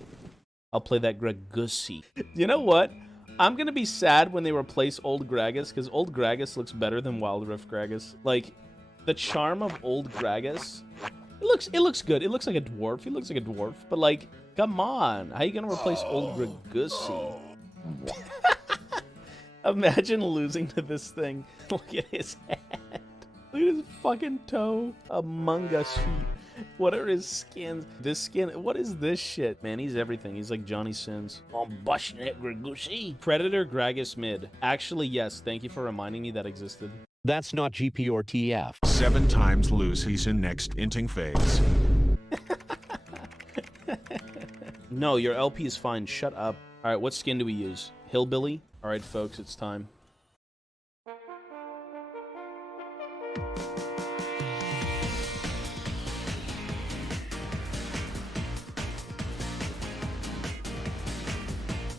I'll play that Gregusi. You know what? I'm gonna be sad when they replace old Gragas, because old Gragas looks better than Wild Rift Gragas. Like, the charm of old Gragas, it looks good. It looks like a dwarf. He looks like a dwarf. But like, come on. How are you gonna replace old Gregusi? Imagine losing to this thing. Look at his head. Look at his fucking toe. Among Us feet. What are his skins? This skin, what is this shit? Man, he's everything. He's like Johnny Sins. I'm busting it, Gregusi. Predator Gragas mid. Actually, yes. Thank you for reminding me that existed. That's not GP or TF. 7 times lose he's in next inting phase. No, your LP is fine. Shut up. All right, what skin do we use? Hillbilly? All right, folks, it's time.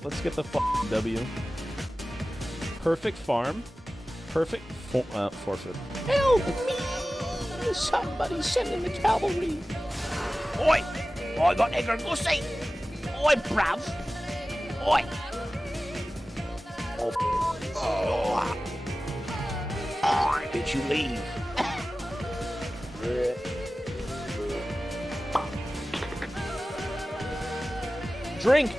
Let's get the W. Perfect farm. Perfect forfeit. Help me! Somebody send in the cavalry. Oi! I got Edgar Gussie! Oi, bruv! Oi! Oh, bitch, you leave. Drink!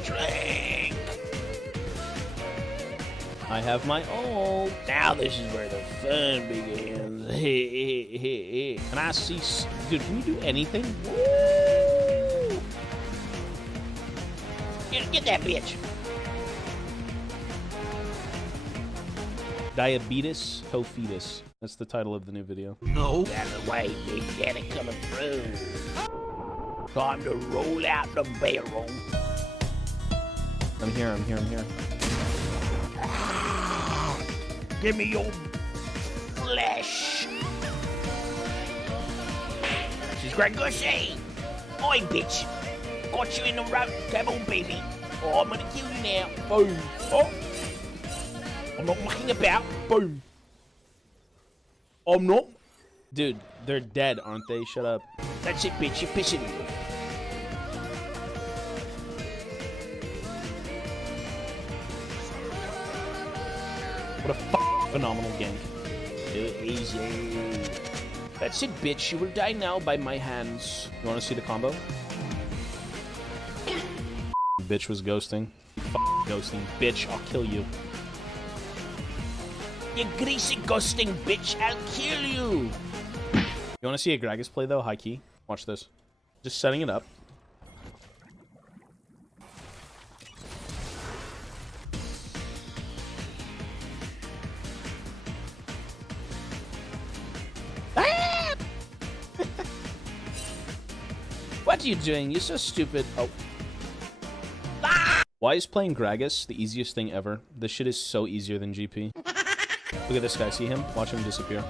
I have my ult. Now this is where the fun begins. And I see... Dude, can you do anything? Woo! Get that bitch. Diabetes Cofetus. That's the title of the new video. No. Out of the way, Big Daddy coming through. Time to roll out the barrel. I'm here. Give me your flesh. She's Gregusi. Oi, bitch. Got you in the rope. Come on, baby. Oh, I'm gonna kill you now. Boom. Oh. I'm not mucking about. Boom. I'm not. Dude, they're dead, aren't they? Shut up. That's it, bitch. You're pissing me. What a phenomenal gank. Easy. That's it, bitch. You will die now by my hands. You want to see the combo? Bitch was ghosting. Ghosting. Bitch, I'll kill you. You greasy ghosting bitch, I'll kill you. You want to see a Gragas play, though? High key. Watch this. Just setting it up. What are you doing? You're so stupid. Oh. Why is playing Gragas the easiest thing ever? This shit is so easier than GP. Look at this guy. See him? Watch him disappear.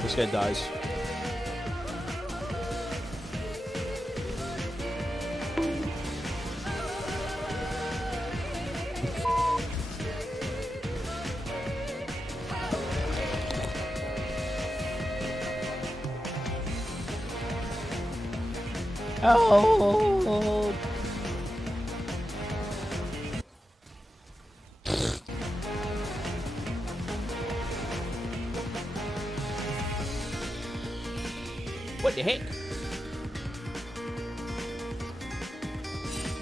This guy dies. Oh. What the heck?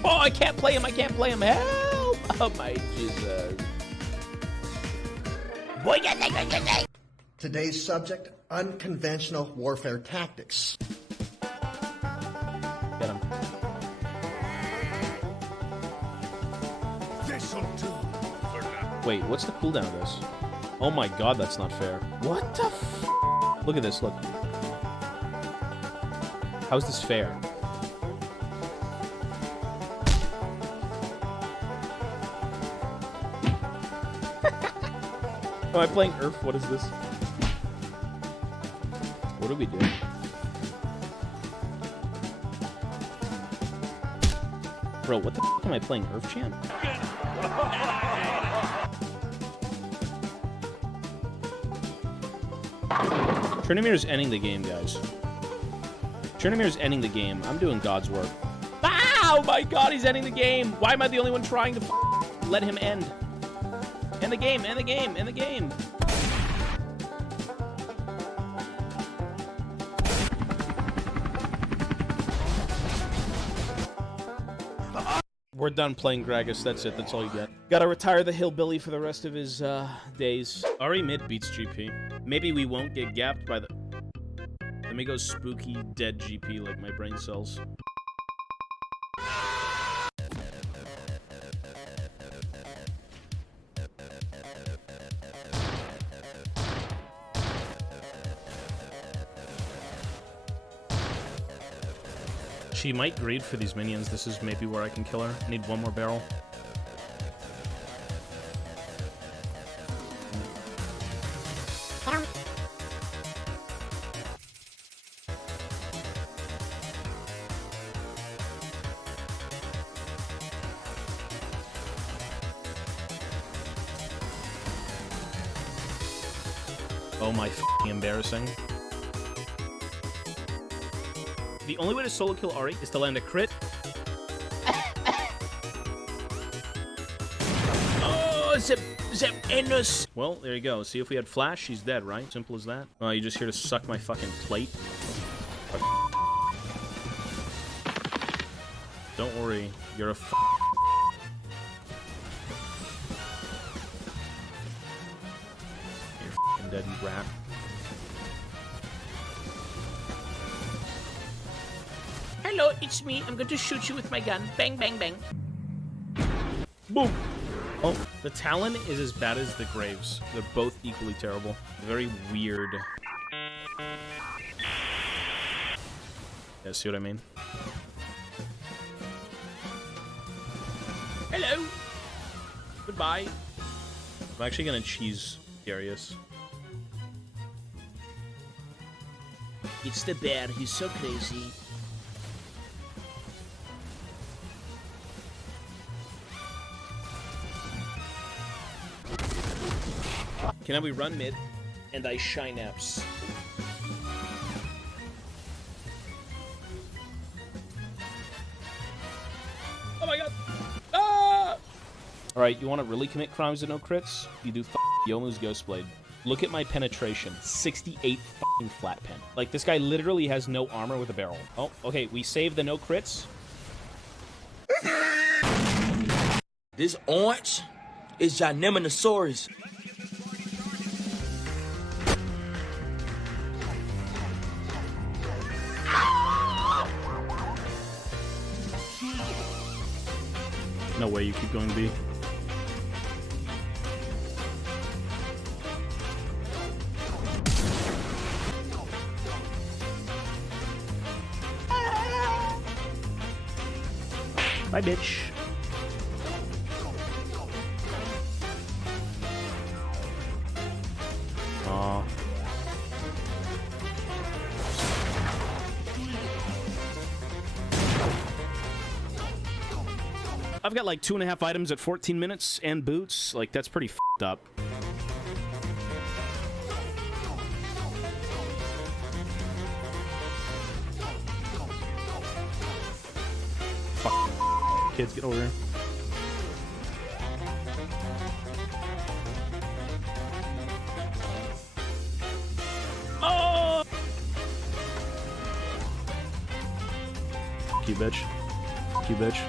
Oh, I can't play him. Help! Oh my Jesus. Boy, get that. Today's subject, unconventional warfare tactics. Get him. Wait, what's the cooldown of this? Oh my god, that's not fair. What the f? Look at this, look. How's this fair? Am I playing Earth? What is this? What do we do? Bro, what the f am I playing? Earth Champ? Trinimir's ending the game, guys. Trinimir's ending the game. I'm doing God's work. Ah, oh my god, he's ending the game! Why am I the only one trying to let him end? End the game, end the game, end the game! We're done playing Gragas, that's it, that's all you get. Gotta retire the hillbilly for the rest of his, days. Ari mid beats GP. Maybe we won't get gapped by the... Let me go spooky, dead GP like my brain cells. She might greed for these minions. This is maybe where I can kill her. I need one more barrel. Oh my f***ing embarrassing. The only way to solo kill Ari is to land a crit. Oh, Zephyrus! Well, there you go. See, if we had flash, she's dead, right? Simple as that. Oh, you're just here to suck my fucking plate? Don't worry, you're a You're fucking dead, you rat. Hello, it's me. I'm going to shoot you with my gun. Bang, bang, bang. Boom. Oh, the Talon is as bad as the Graves. They're both equally terrible. Very weird. Yeah, see what I mean? Hello. Goodbye. I'm actually going to cheese Darius. It's the bear. He's so crazy. Can we run mid, and I shine apps? Oh my god! Ah! Alright, you want to really commit crimes with no crits? You do Yomu's Ghostblade. Look at my penetration. 68 flat pen. Like, this guy literally has no armor with a barrel. Oh, okay, we save the no crits. This orange is Gineminosaurus. No way you keep going B. Bye, bitch. Aw. I've got like 2.5 items at 14 minutes and boots. Like, that's pretty f***ed up. Fuck. Kids, get over here. Oh! Fuck you, bitch. Fuck you, bitch.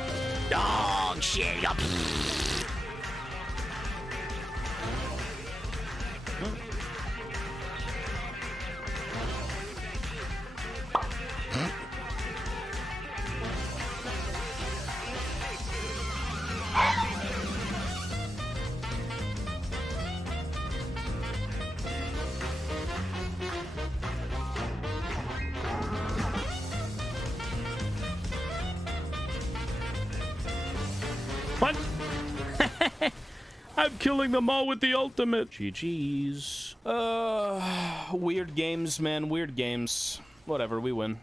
Dog shit. What? I'm killing them all with the ultimate. GG's. Weird games, man. Weird games. Whatever, we win.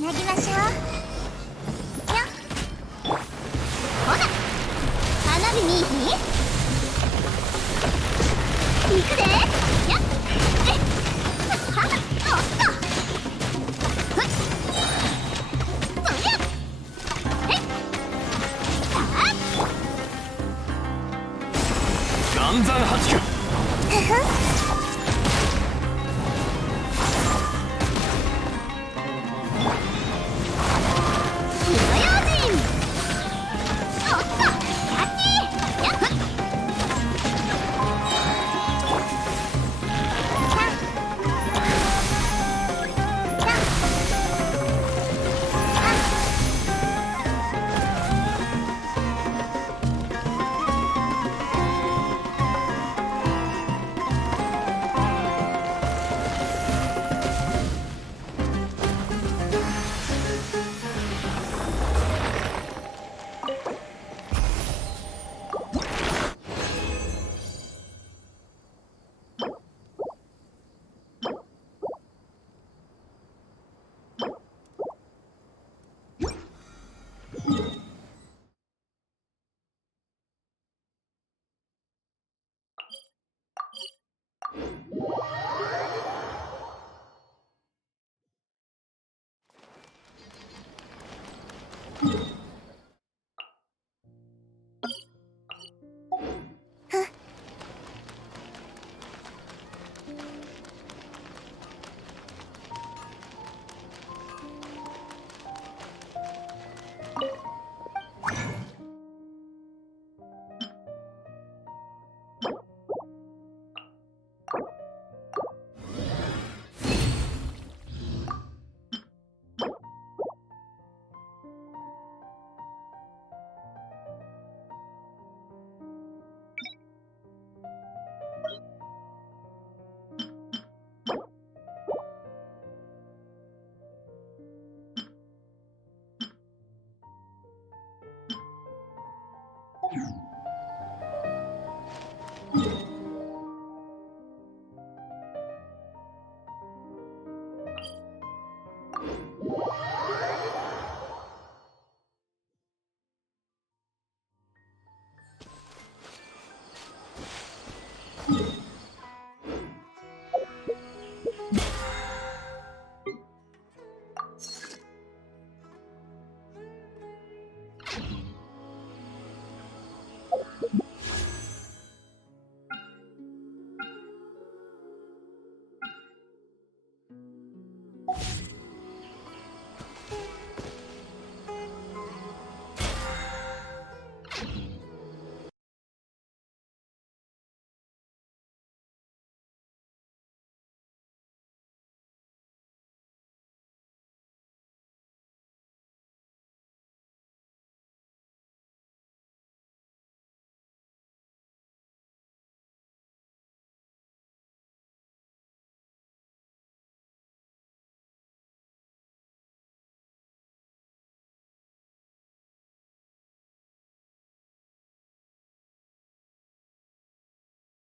つなぎましょう。よっ、ほら花火見いひん。行くで。やっ、えっ、はっ、おっと、ふっ、そりゃ、えっ、さあ、岩山八九。ふふ。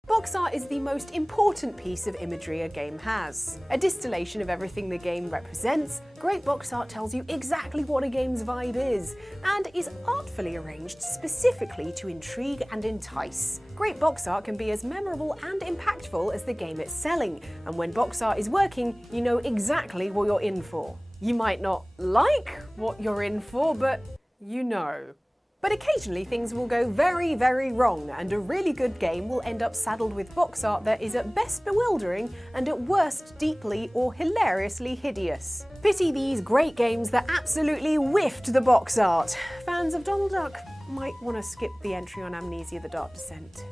Box art is the most important piece of imagery a game has. A distillation of everything the game represents, great box art tells you exactly what a game's vibe is, and is artfully arranged specifically to intrigue and entice. Great box art can be as memorable and impactful as the game it's selling, and when box art is working, you know exactly what you're in for. You might not like what you're in for, but you know. But occasionally things will go very, very wrong, and a really good game will end up saddled with box art that is at best bewildering and at worst deeply or hilariously hideous. Pity these great games that absolutely whiffed the box art. Fans of Donald Duck might want to skip the entry on Amnesia: The Dark Descent.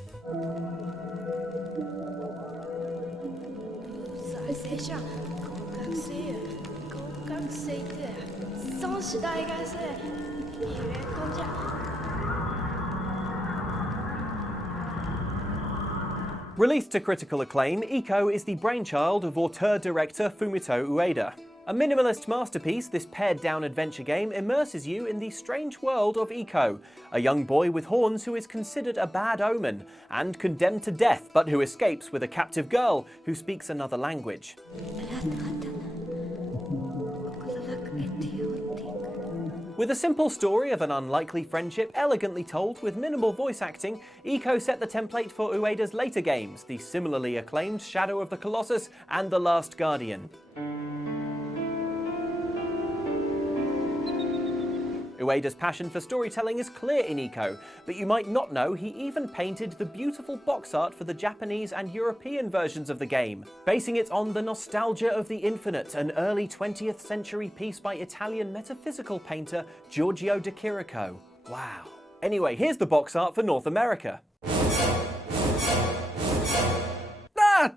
工匠。 Released to critical acclaim, Ico is the brainchild of auteur director Fumito Ueda. A minimalist masterpiece, this pared-down adventure game immerses you in the strange world of Ico, a young boy with horns who is considered a bad omen and condemned to death, but who escapes with a captive girl who speaks another language. With a simple story of an unlikely friendship elegantly told with minimal voice acting, Ico set the template for Ueda's later games, the similarly acclaimed Shadow of the Colossus and The Last Guardian. Ueda's passion for storytelling is clear in Ico, but you might not know he even painted the beautiful box art for the Japanese and European versions of the game, basing it on The Nostalgia of the Infinite, an early 20th century piece by Italian metaphysical painter Giorgio de Chirico. Wow. Anyway, here's the box art for North America. Ah!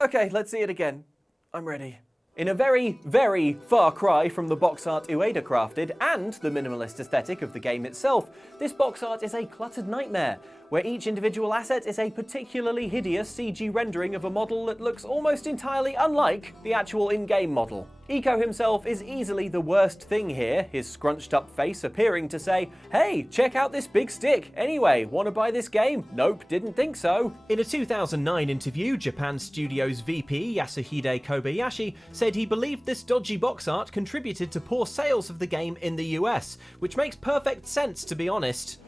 Okay, let's see it again. I'm ready. In a very, very far cry from the box art Ueda crafted and the minimalist aesthetic of the game itself, this box art is a cluttered nightmare, where each individual asset is a particularly hideous CG rendering of a model that looks almost entirely unlike the actual in-game model. Ico himself is easily the worst thing here, his scrunched up face appearing to say, "Hey, check out this big stick. Anyway, wanna buy this game? Nope, didn't think so." In a 2009 interview, Japan Studios VP Yasuhide Kobayashi said he believed this dodgy box art contributed to poor sales of the game in the US, which makes perfect sense, to be honest.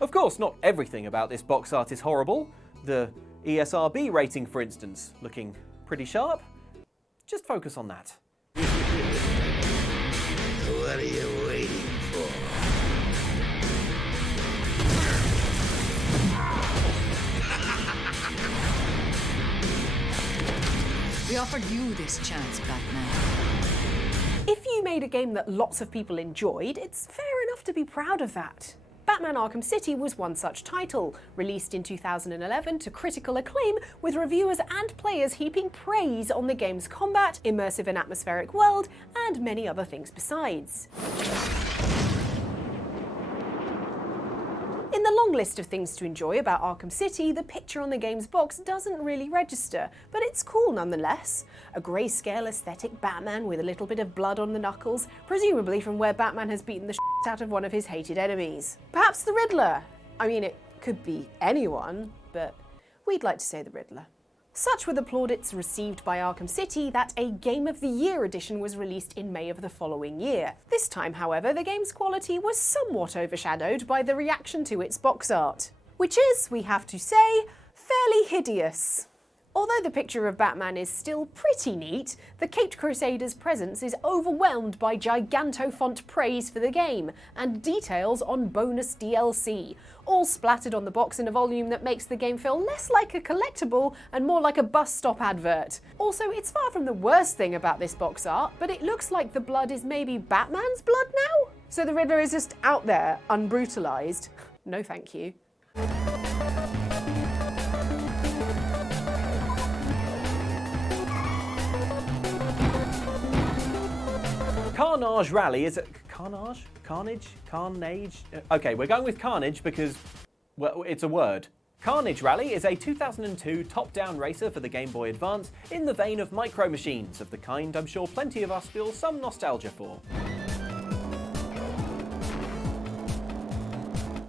Of course, not everything about this box art is horrible. The ESRB rating, for instance, looking pretty sharp. Just focus on that. What are you waiting for? We offered you this chance, Batman. If you made a game that lots of people enjoyed, it's fair enough to be proud of that. Batman Arkham City was one such title, released in 2011 to critical acclaim, with reviewers and players heaping praise on the game's combat, immersive and atmospheric world, and many other things besides. In the long list of things to enjoy about Arkham City, the picture on the game's box doesn't really register, but it's cool nonetheless. A grayscale aesthetic Batman with a little bit of blood on the knuckles, presumably from where Batman has beaten the shit out of one of his hated enemies. Perhaps the Riddler. I mean, it could be anyone, but we'd like to say the Riddler. Such were the plaudits received by Arkham City that a Game of the Year edition was released in May of the following year. This time, however, the game's quality was somewhat overshadowed by the reaction to its box art, which is, we have to say, fairly hideous. Although the picture of Batman is still pretty neat, the Caped Crusader's presence is overwhelmed by gigantofont praise for the game and details on bonus DLC, all splattered on the box in a volume that makes the game feel less like a collectible and more like a bus stop advert. Also, it's far from the worst thing about this box art, but it looks like the blood is maybe Batman's blood now? So the Riddler is just out there, unbrutalized. No thank you. Carnage Rally is Carnage? Okay, we're going with Carnage because, well, it's a word. Carnage Rally is a 2002 top-down racer for the Game Boy Advance in the vein of Micro Machines, of the kind I'm sure plenty of us feel some nostalgia for.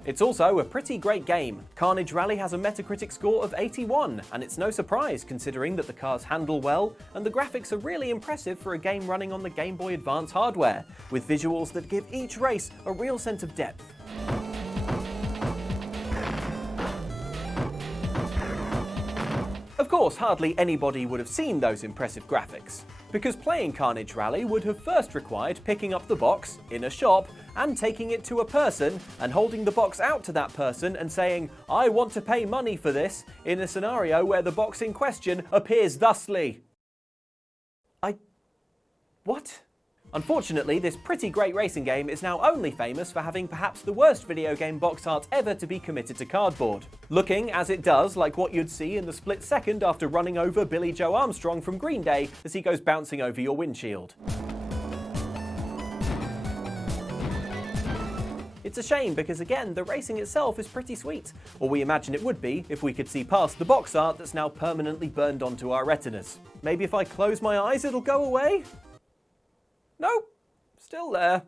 It's also a pretty great game. Carnage Rally has a Metacritic score of 81, and it's no surprise considering that the cars handle well and the graphics are really impressive for a game running on the Game Boy Advance hardware, with visuals that give each race a real sense of depth. Of course, hardly anybody would have seen those impressive graphics, because playing Carnage Rally would have first required picking up the box in a shop and taking it to a person and holding the box out to that person and saying, "I want to pay money for this," in a scenario where the box in question appears thusly. What? Unfortunately, this pretty great racing game is now only famous for having perhaps the worst video game box art ever to be committed to cardboard. Looking, as it does, like what you'd see in the split second after running over Billy Joe Armstrong from Green Day as he goes bouncing over your windshield. It's a shame because, again, the racing itself is pretty sweet, or we imagine it would be if we could see past the box art that's now permanently burned onto our retinas. Maybe if I close my eyes it'll go away? Nope, still there.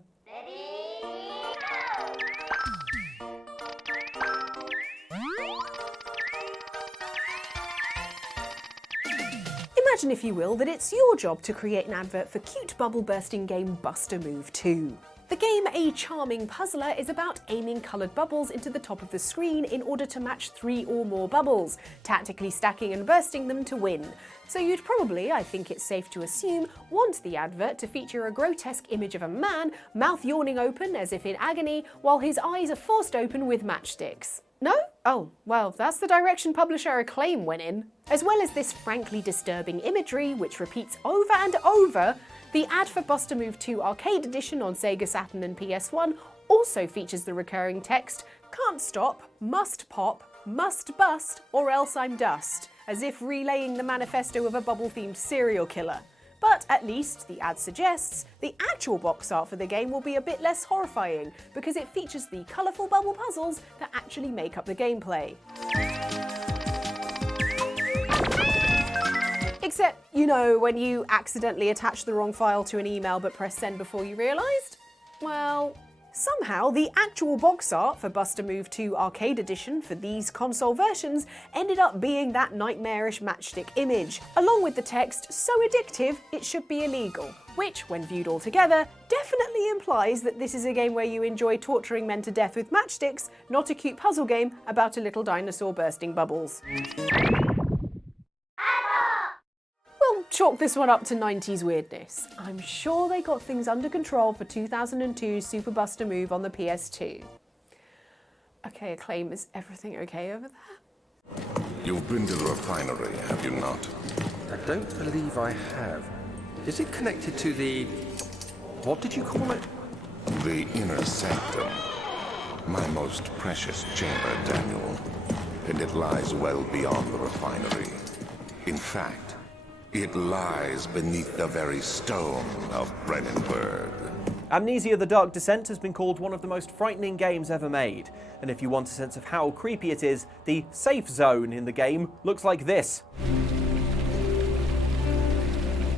Imagine, if you will, that it's your job to create an advert for cute bubble-bursting game Buster Move 2. The game A Charming Puzzler is about aiming coloured bubbles into the top of the screen in order to match 3 or more bubbles, tactically stacking and bursting them to win. So you'd probably, I think it's safe to assume, want the advert to feature a grotesque image of a man, mouth yawning open as if in agony, while his eyes are forced open with matchsticks. No? Oh, well, that's the direction publisher Acclaim went in. As well as this frankly disturbing imagery, which repeats over and over, the ad for Buster Move 2 Arcade Edition on Sega Saturn and PS1 also features the recurring text, "Can't stop, must pop, must bust, or else I'm dust," as if relaying the manifesto of a bubble-themed serial killer. But at least, the ad suggests, the actual box art for the game will be a bit less horrifying, because it features the colourful bubble puzzles that actually make up the gameplay. Except, you know, when you accidentally attach the wrong file to an email but press send before you realised? Well, somehow the actual box art for Buster Move 2 Arcade Edition for these console versions ended up being that nightmarish matchstick image, along with the text "so addictive it should be illegal," which, when viewed all together, definitely implies that this is a game where you enjoy torturing men to death with matchsticks, not a cute puzzle game about a little dinosaur bursting bubbles. We'll chalk this one up to 90s weirdness. I'm sure they got things under control for 2002's Super Buster Move on the PS2. Okay, Acclaim, is everything okay over there? You've been to the refinery, have you not? I don't believe I have. Is it connected to the... what did you call it? The inner sanctum. My most precious chamber, Daniel. And it lies well beyond the refinery. In fact, it lies beneath the very stone of Brennenburg. Amnesia: The Dark Descent has been called one of the most frightening games ever made. And if you want a sense of how creepy it is, the safe zone in the game looks like this.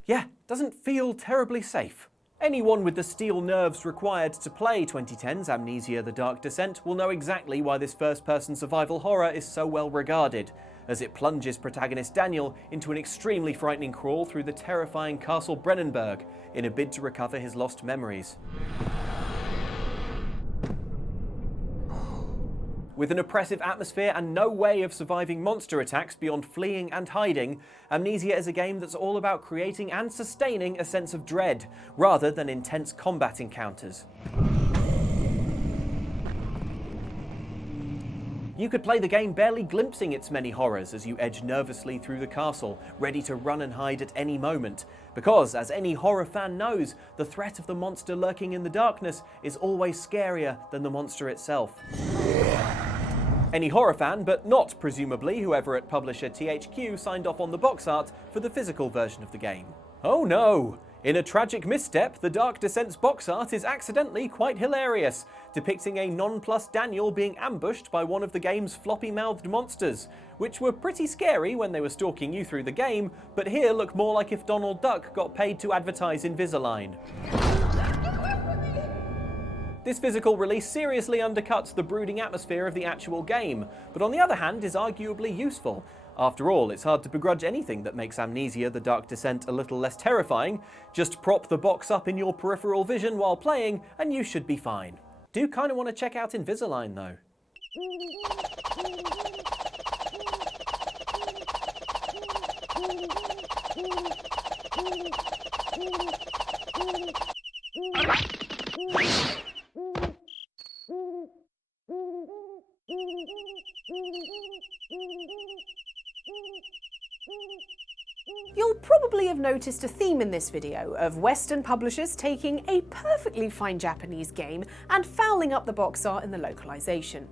Yeah, doesn't feel terribly safe. Anyone with the steel nerves required to play 2010's Amnesia: The Dark Descent will know exactly why this first-person survival horror is so well regarded, as it plunges protagonist Daniel into an extremely frightening crawl through the terrifying Castle Brennenburg in a bid to recover his lost memories. With an oppressive atmosphere and no way of surviving monster attacks beyond fleeing and hiding, Amnesia is a game that's all about creating and sustaining a sense of dread, rather than intense combat encounters. You could play the game barely glimpsing its many horrors as you edge nervously through the castle, ready to run and hide at any moment. Because, as any horror fan knows, the threat of the monster lurking in the darkness is always scarier than the monster itself. Any horror fan, but not, presumably, whoever at publisher THQ signed off on the box art for the physical version of the game. Oh no! In a tragic misstep, The Dark Descent's box art is accidentally quite hilarious, depicting a nonplussed Daniel being ambushed by one of the game's floppy-mouthed monsters, which were pretty scary when they were stalking you through the game, but here look more like if Donald Duck got paid to advertise Invisalign. This physical release seriously undercuts the brooding atmosphere of the actual game, but on the other hand is arguably useful. After all, it's hard to begrudge anything that makes Amnesia: The Dark Descent a little less terrifying. Just prop the box up in your peripheral vision while playing, and you should be fine. Do kind of want to check out Invisalign though. You'll probably have noticed a theme in this video of Western publishers taking a perfectly fine Japanese game and fouling up the box art in the localization.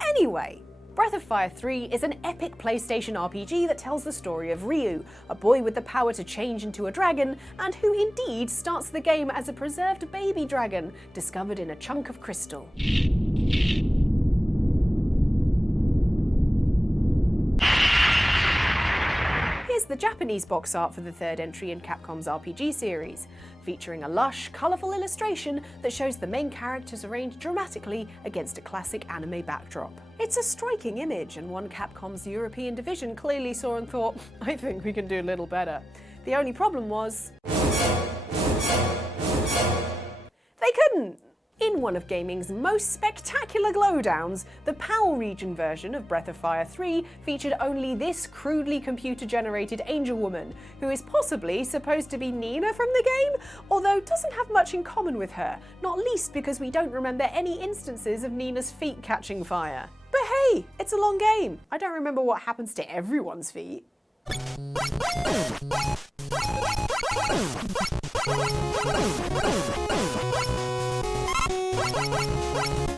Anyway, Breath of Fire 3 is an epic PlayStation RPG that tells the story of Ryu, a boy with the power to change into a dragon, and who indeed starts the game as a preserved baby dragon discovered in a chunk of crystal. Here's the Japanese box art for the third entry in Capcom's RPG series, featuring a lush, colourful illustration that shows the main characters arranged dramatically against a classic anime backdrop. It's a striking image, and one Capcom's European division clearly saw and thought, I think we can do a little better. The only problem was they couldn't. In one of gaming's most spectacular glowdowns, the PAL region version of Breath of Fire 3 featured only this crudely computer-generated angel woman, who is possibly supposed to be Nina from the game, although doesn't have much in common with her, not least because we don't remember any instances of Nina's feet catching fire. But hey, it's a long game. I don't remember what happens to everyone's feet.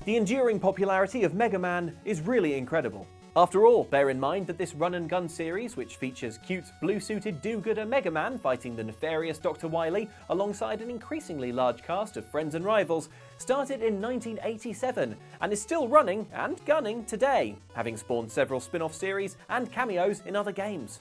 The enduring popularity of Mega Man is really incredible. After all, bear in mind that this run-and-gun series, which features cute, blue-suited do-gooder Mega Man fighting the nefarious Dr. Wily alongside an increasingly large cast of friends and rivals, started in 1987 and is still running and gunning today, having spawned several spin-off series and cameos in other games.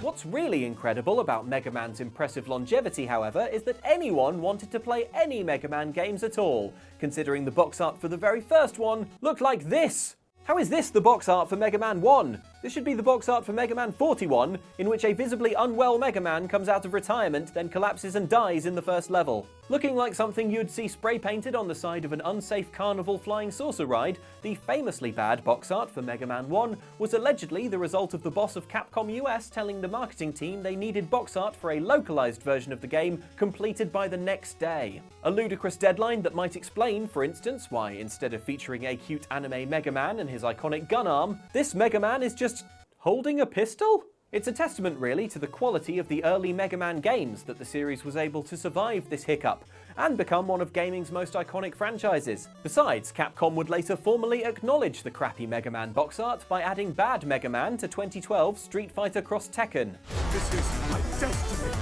What's really incredible about Mega Man's impressive longevity, however, is that anyone wanted to play any Mega Man games at all, considering the box art for the very first one looked like this. How is this the box art for Mega Man 1? This should be the box art for Mega Man 41, in which a visibly unwell Mega Man comes out of retirement, then collapses and dies in the first level. Looking like something you'd see spray painted on the side of an unsafe carnival flying saucer ride, the famously bad box art for Mega Man 1 was allegedly the result of the boss of Capcom US telling the marketing team they needed box art for a localized version of the game completed by the next day. A ludicrous deadline that might explain, for instance, why instead of featuring a cute anime Mega Man and his iconic gun arm, this Mega Man is just holding a pistol? It's a testament, really, to the quality of the early Mega Man games that the series was able to survive this hiccup and become one of gaming's most iconic franchises. Besides, Capcom would later formally acknowledge the crappy Mega Man box art by adding bad Mega Man to 2012 Street Fighter Cross Tekken. This is my destiny.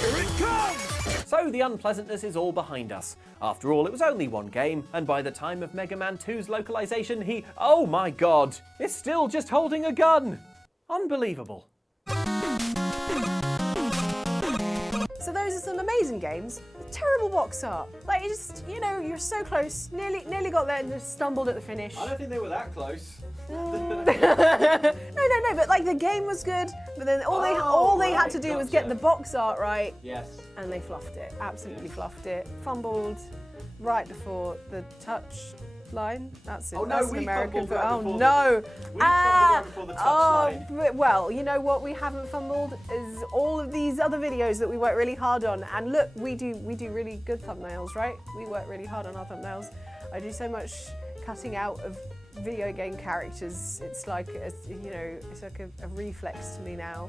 Here it comes! So the unpleasantness is all behind us. After all, it was only one game, and by the time of Mega Man 2's localization, oh my god, is still just holding a gun! Unbelievable. So those are some amazing games with terrible box art. Like, it's just, you know, you're so close, nearly got there and just stumbled at the finish. I don't think they were that close. No, but like the game was good, but then all they had to do was get the box art right. Yes. And they fluffed it, absolutely fluffed it. Fumbled right before the touch line. That's it. Oh no, that's we an American. fumbled right Oh before no. We fumbled right before the touch line. Well, you know what we haven't fumbled is all of these other videos that we work really hard on. And look, we do really good thumbnails, right? We work really hard on our thumbnails. I do so much cutting out of video game characters. It's like it's like a reflex to me now.